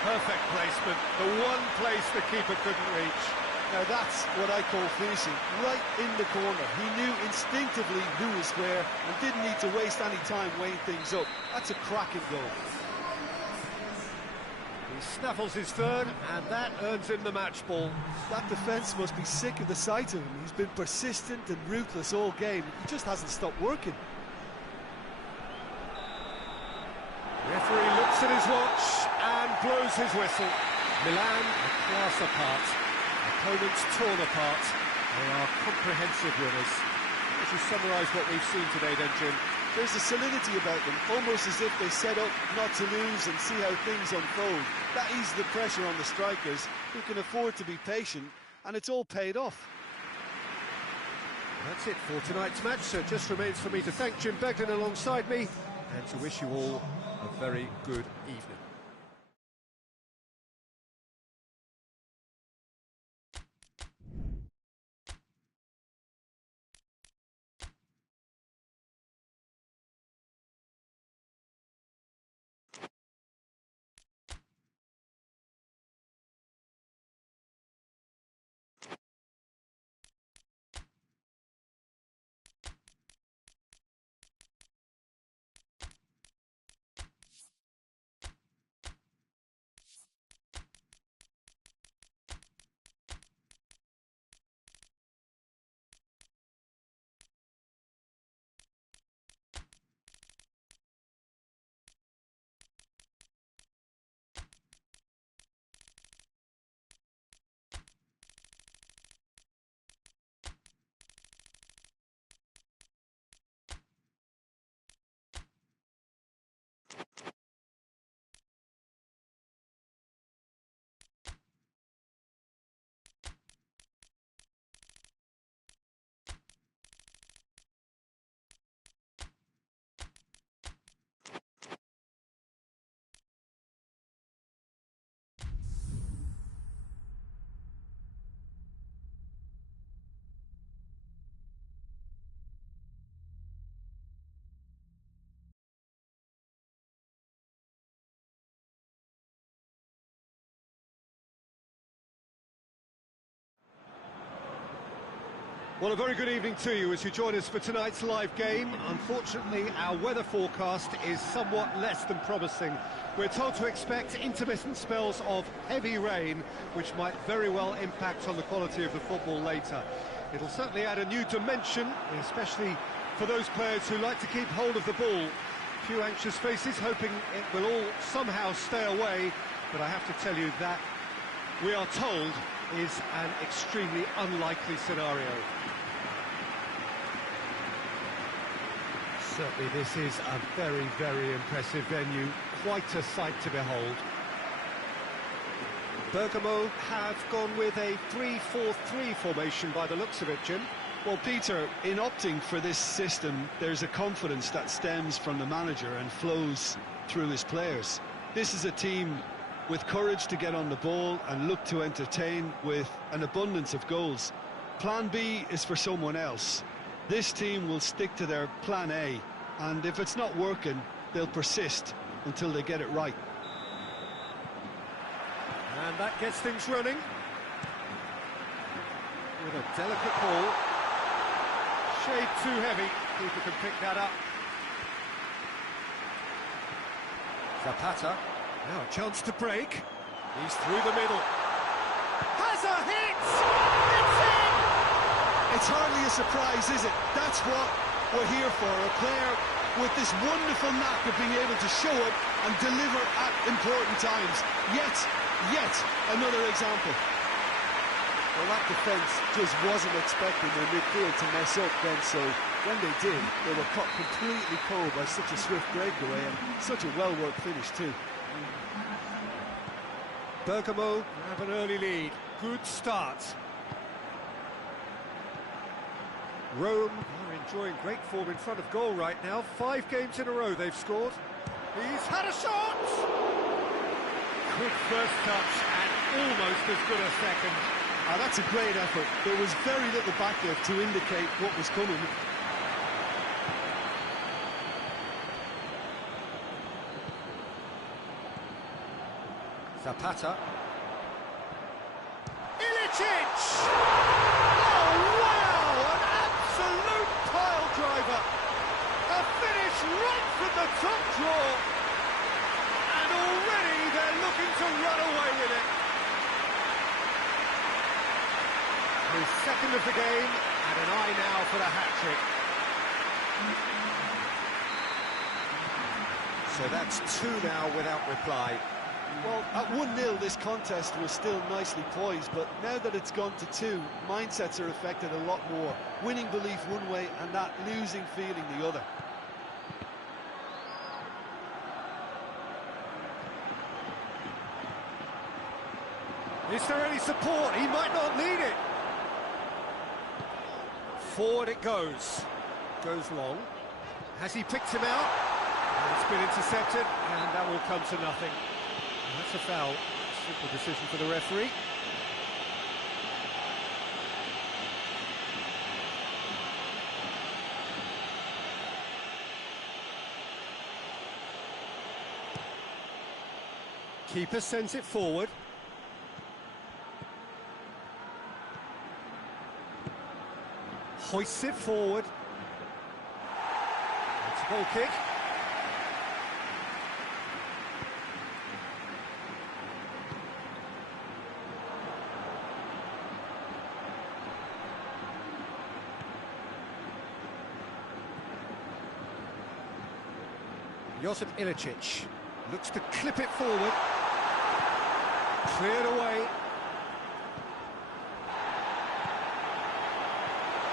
Perfect placement, the one place the keeper couldn't reach. Now that's what I call finishing, right in the corner. He knew instinctively who was where and didn't need to waste any time weighing things up. That's a cracking goal. He snaffles his third, and that earns him the match ball. That defence must be sick of the sight of him. He's been persistent and ruthless all game. He just hasn't stopped working. Referee looks at his watch and blows his whistle. Milan a class apart. Opponents torn apart. They are comprehensive winners. Would you summarise what we've seen today then, Jim? There's a solidity about them, almost as if they set up not to lose and see how things unfold. That eases the pressure on the strikers, who can afford to be patient, and it's all paid off. That's it for tonight's match, so it just remains for me to thank Jim Beglin alongside me and to wish you all a very good evening. Well, a very good evening to you as you join us for tonight's live game. Unfortunately, our weather forecast is somewhat less than promising. We're told to expect intermittent spells of heavy rain, which might very well impact on the quality of the football later. It'll certainly add a new dimension, especially for those players who like to keep hold of the ball. A few anxious faces hoping it will all somehow stay away, but I have to tell you that we are told is an extremely unlikely scenario. Certainly this is a very, very impressive venue, quite a sight to behold. Bergamo have gone with a 3-4-3 formation by the looks of it, Jim. Well, Peter, in opting for this system, there's a confidence that stems from the manager and flows through his players. This is a team with courage to get on the ball and look to entertain with an abundance of goals. Plan B is for someone else. This team will stick to their plan A, and if it's not working, they'll persist until they get it right. And that gets things running. With a delicate ball. Shade too heavy. Keeper can pick that up. Zapata. Now a chance to break. He's through the middle. Has a hit! It's in! It's hardly a surprise, is it? That's what we're here for. A player with this wonderful knack of being able to show up and deliver at important times. Yet another example. Well, that defence just wasn't expecting their midfield to mess up then, so when they did, they were caught completely cold by such a swift breakaway and such a well-worked finish too. Bergamo have an early lead. Good start. Rome are enjoying great form in front of goal right now. 5 games in a row they've scored. He's had a shot! Good first touch and almost as good a second. That's a great effort. There was very little back there to indicate what was coming. Zapata. Ilicic! Oh, wow! An absolute pile driver! A finish right from the top draw! And already they're looking to run away with it. His second of the game, and an eye now for the hat-trick. So that's 2 now without reply. Well, at 1-0 this contest was still nicely poised, but now that it's gone to 2, mindsets are affected a lot more. Winning belief one way and that losing feeling the other. Is there any support? He might not need it. Forward it goes. Goes long. Has he picked him out? It's been intercepted, and that will come to nothing. That's a foul. Simple decision for the referee. Keeper sends it forward. Hoists it forward. It's a goal kick. Josip Ilicic looks to clip it forward. Cleared away.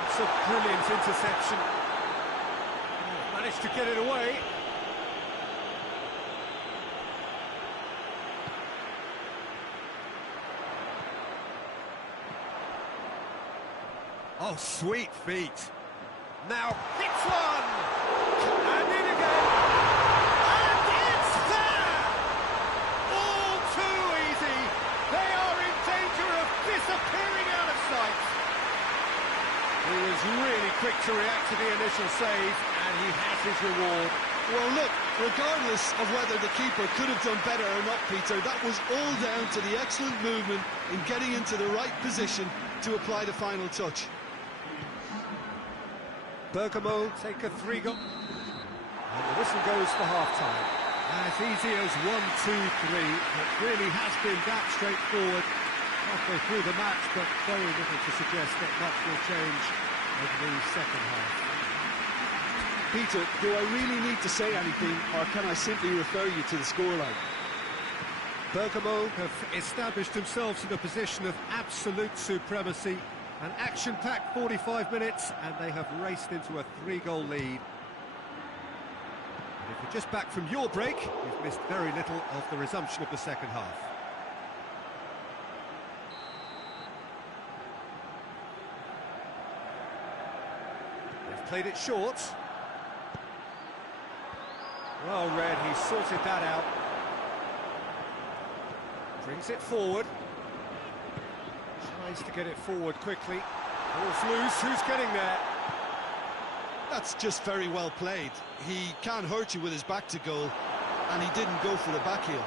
It's a brilliant interception. Managed to get it away. Oh, sweet feet. Now hits one! And in again! And it's there! All too easy! They are in danger of disappearing out of sight! He was really quick to react to the initial save, and he has his reward. Well, look, regardless of whether the keeper could have done better or not, Peter, that was all down to the excellent movement in getting into the right position to apply the final touch. Bergamo take a 3-goal. And the whistle goes for half-time. As easy as 1, 2, 3. It really has been that straightforward halfway through the match, but very little to suggest that much will change over the second half. Peter, do I really need to say anything, or can I simply refer you to the scoreline? Bergamo have established themselves in a position of absolute supremacy. An action-packed 45 minutes, and they have raced into a 3-goal lead. And if you're just back from your break, you've missed very little of the resumption of the second half. They've played it short. Well read, he sorted that out. Brings it forward. Tries to get it forward quickly. Ball's loose, who's getting there? That's just very well played. He can't hurt you with his back to goal, and he didn't go for the back heel.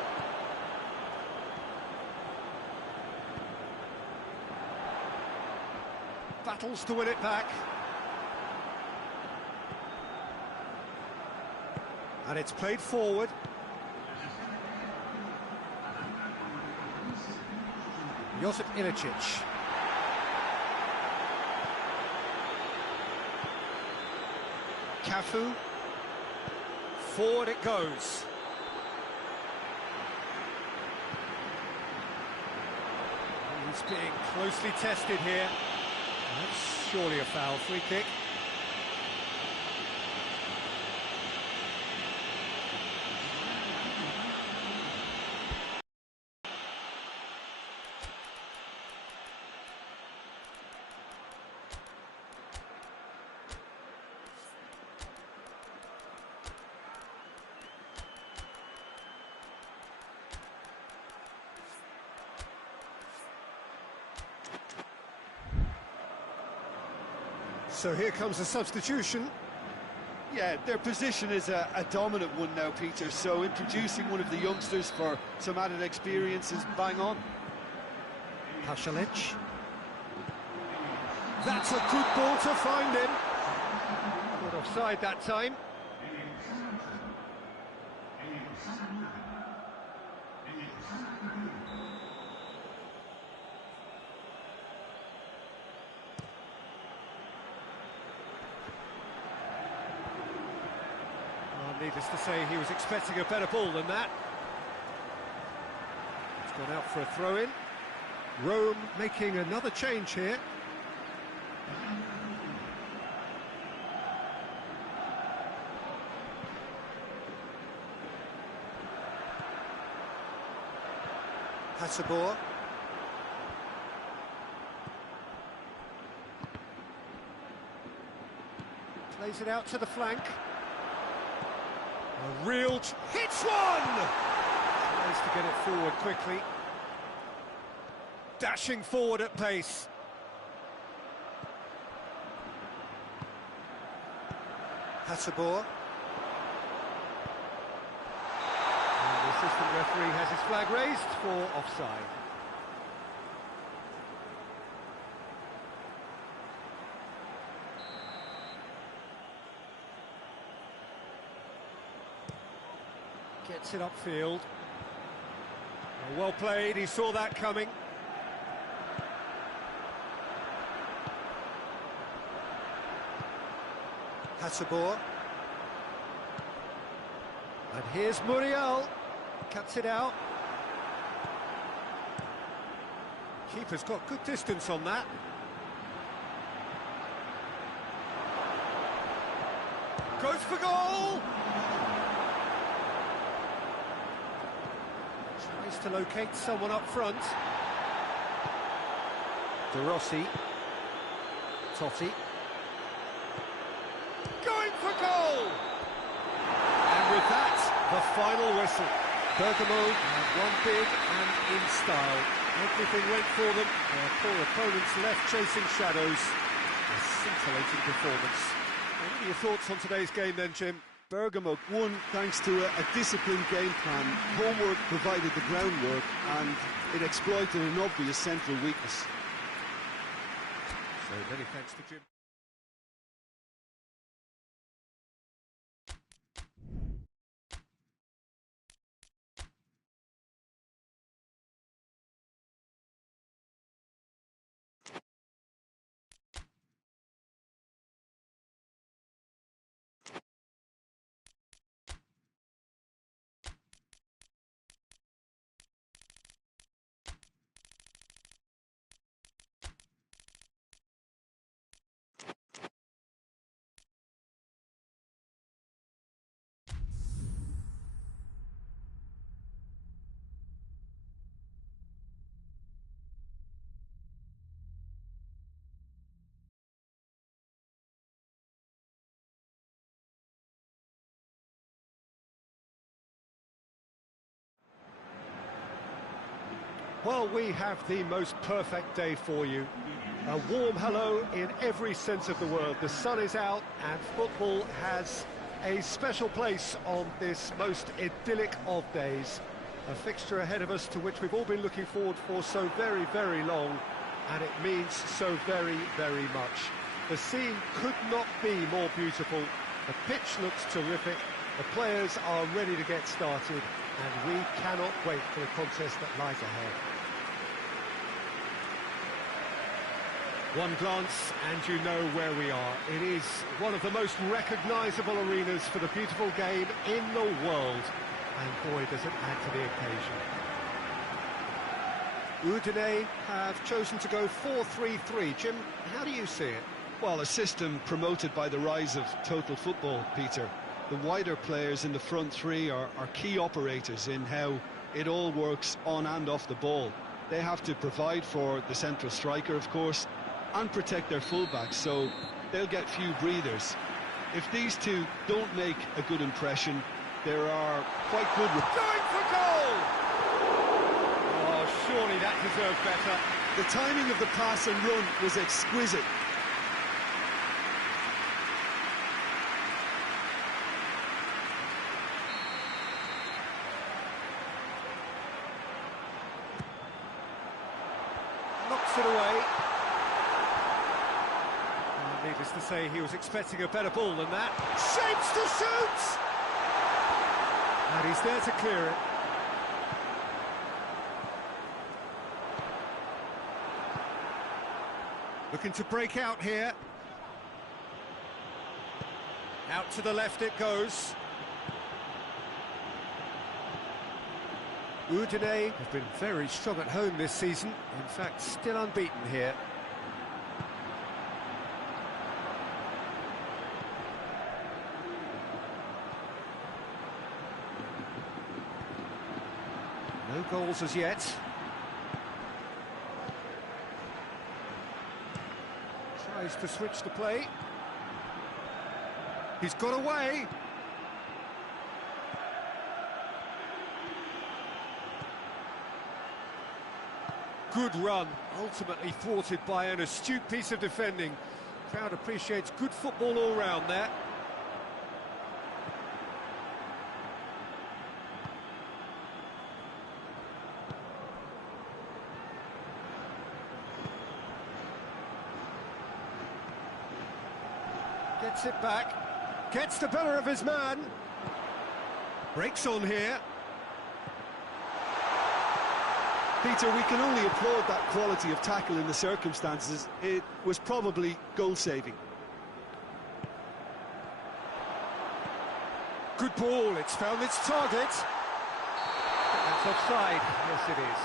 Battles to win it back. And it's played forward. Josip Ilicic. Cafu. Forward it goes. Defence being closely tested here. That's surely a foul. Free kick. So here comes a substitution. Yeah, their position is a dominant one now, Peter, so introducing one of the youngsters for some added experience is bang on. Pasalic. That's a good ball to find him. Good offside that time. Needless to say, he was expecting a better ball than that. It's gone out for a throw-in. Rome making another change here. Hasabor. Plays it out to the flank. A real hits one! Tries to get it forward quickly. Dashing forward at pace. Hasabor. And the assistant referee has his flag raised for offside. Gets it upfield. Well played, he saw that coming. Hasabor. And here's Muriel. Cuts it out. Keeper's got good distance on that. Goes for goal! Tries to locate someone up front. De Rossi. Totti. Going for goal! And with that, the final whistle. Bergamo won big and in style. Everything went for them. Their poor opponents left chasing shadows. A scintillating performance. What are your thoughts on today's game then, Jim? Bergamo won thanks to a disciplined game plan. Homework provided the groundwork and it exploited an obvious central weakness. So many thanks to Jim. Well, we have the most perfect day for you. A warm hello in every sense of the word. The sun is out and football has a special place on this most idyllic of days. A fixture ahead of us to which we've all been looking forward for so very, very long, and it means so very, very much. The scene could not be more beautiful. The pitch looks terrific. The players are ready to get started, and we cannot wait for the contest that lies ahead. One glance and you know where we are. It is one of the most recognisable arenas for the beautiful game in the world. And boy, does it add to the occasion. Udine have chosen to go 4-3-3. Jim, how do you see it? Well, a system promoted by the rise of total football, Peter. The wider players in the front three are key operators in how it all works on and off the ball. They have to provide for the central striker, of course, and protect their fullbacks, so they'll get few breathers. If these two don't make a good impression, there are quite good... Going for goal! Oh, surely that deserved better. The timing of the pass and run was exquisite. Knocks it away. Needless to say, he was expecting a better ball than that. Shapes to shoot! And he's there to clear it. Looking to break out here. Out to the left it goes. Udine have been very strong at home this season. In fact, still unbeaten here. No goals as yet. Tries to switch the play. He's got away. Good run, ultimately thwarted by an astute piece of defending. Crowd appreciates good football all round there. Gets it back, gets the better of his man. Breaks on here. Peter, we can only applaud that quality of tackle in the circumstances. It was probably goal-saving. Good ball, it's found its target. That's offside, yes it is.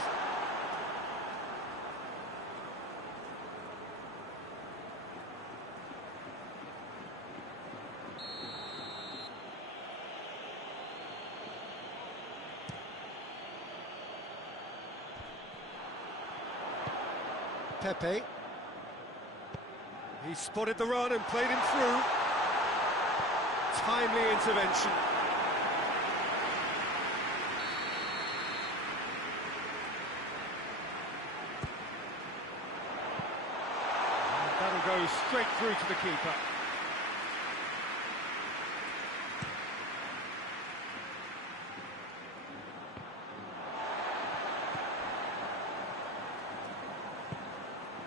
Pepe. He spotted the run and played him through. Timely intervention. And that'll go straight through to the keeper.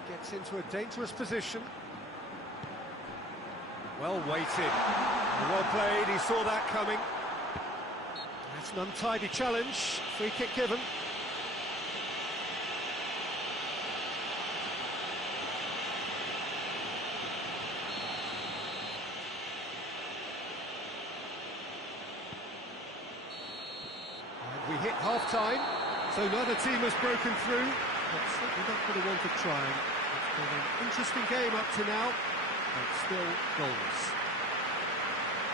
Gets into a dangerous position. Well weighted. Well played, he saw that coming. That's an untidy challenge. Free kick given. And we hit half-time, so neither team has broken through. But certainly not going to want to try. It's been an interesting game up to now, but still goalless.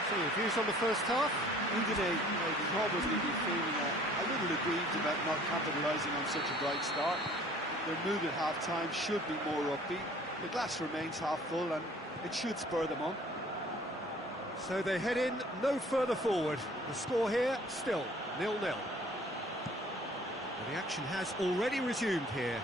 So your views on the first half? Udine will probably be feeling a little aggrieved about not capitalising on such a bright start. Their mood at half-time should be more upbeat. The glass remains half full and it should spur them on. So they head in no further forward. The score here still 0-0. The action has already resumed here.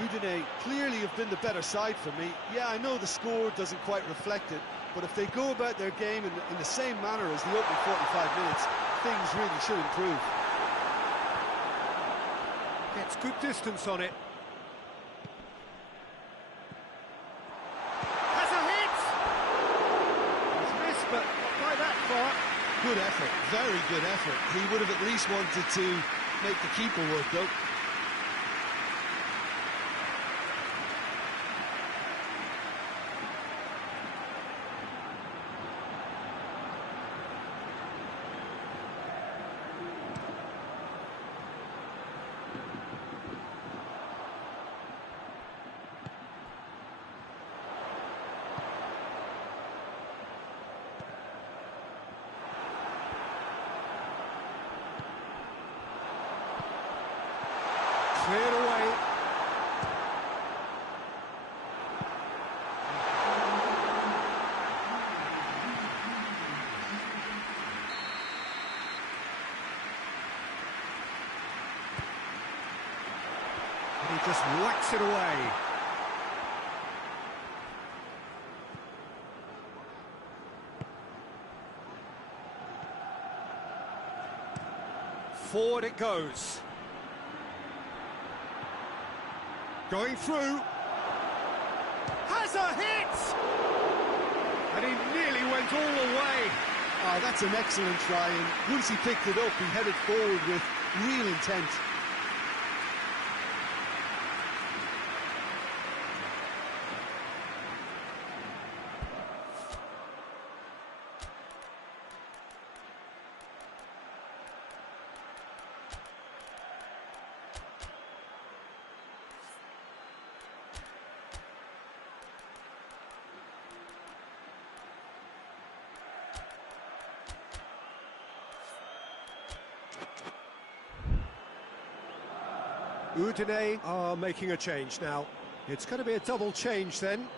Udine clearly have been the better side for me. Yeah, I know the score doesn't quite reflect it, but if they go about their game in the same manner as the opening 45 minutes, things really should improve. Gets good distance on it. Has a hit! He's missed, but not by that far. Good effort, very good effort. He would have at least wanted to make the keeper work, though. Cleared away. And he just whacks it away. Forward it goes. Going through. Has a hit! And he nearly went all the way. Oh, that's an excellent try, and once he picked it up, he headed forward with real intent. Udine are making a change now. It's going to be a double change then.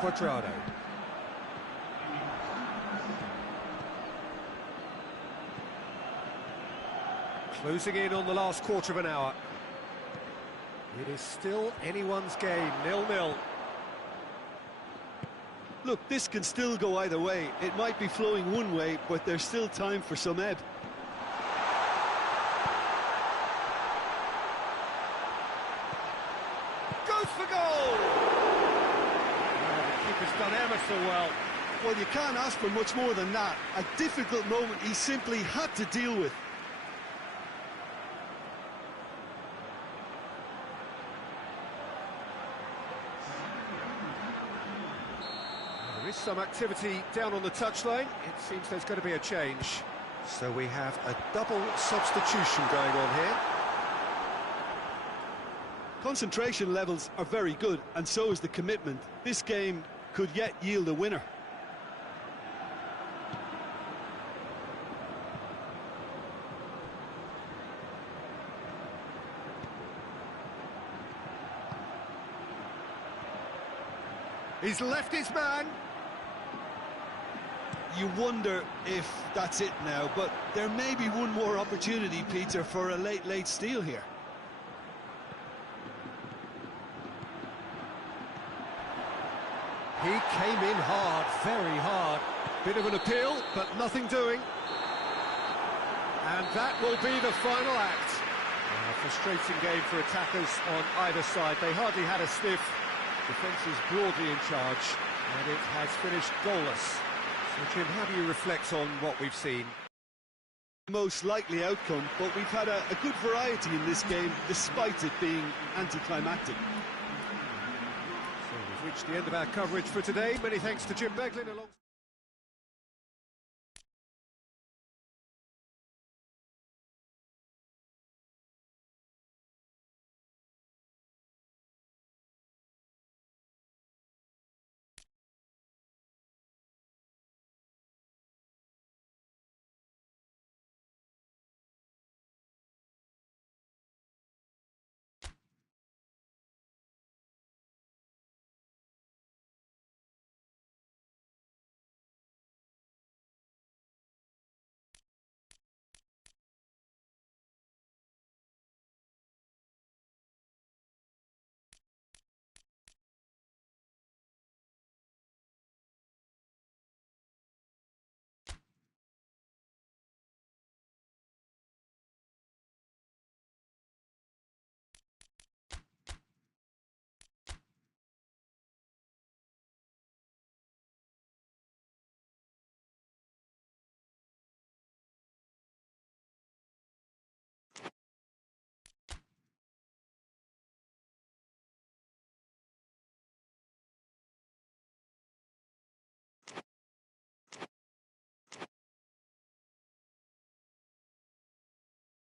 Quadrado. Closing in on the last quarter of an hour. It is still anyone's game, 0-0. Look, this can still go either way. It might be flowing one way, but there's still time for some ebb. Goes for goal! Oh, the keeper's done ever so well. Well, you can't ask for much more than that. A difficult moment he simply had to deal with. There is some activity down on the touchline. It seems there's going to be a change. So we have a double substitution going on here. Concentration levels are very good, and so is the commitment. This game could yet yield a winner. He's left his man. You wonder if that's it now, but there may be one more opportunity, Peter, for a late steal here. He came in hard, very hard. Bit of an appeal, but nothing doing. And that will be the final act. A frustrating game for attackers on either side. They hardly had a sniff. Defence is broadly in charge, and it has finished goalless. So, Jim, how do you reflect on what we've seen? Most likely outcome, but we've had a good variety in this game, despite it being anticlimactic. So we've reached the end of our coverage for today. Many thanks to Jim Beglin.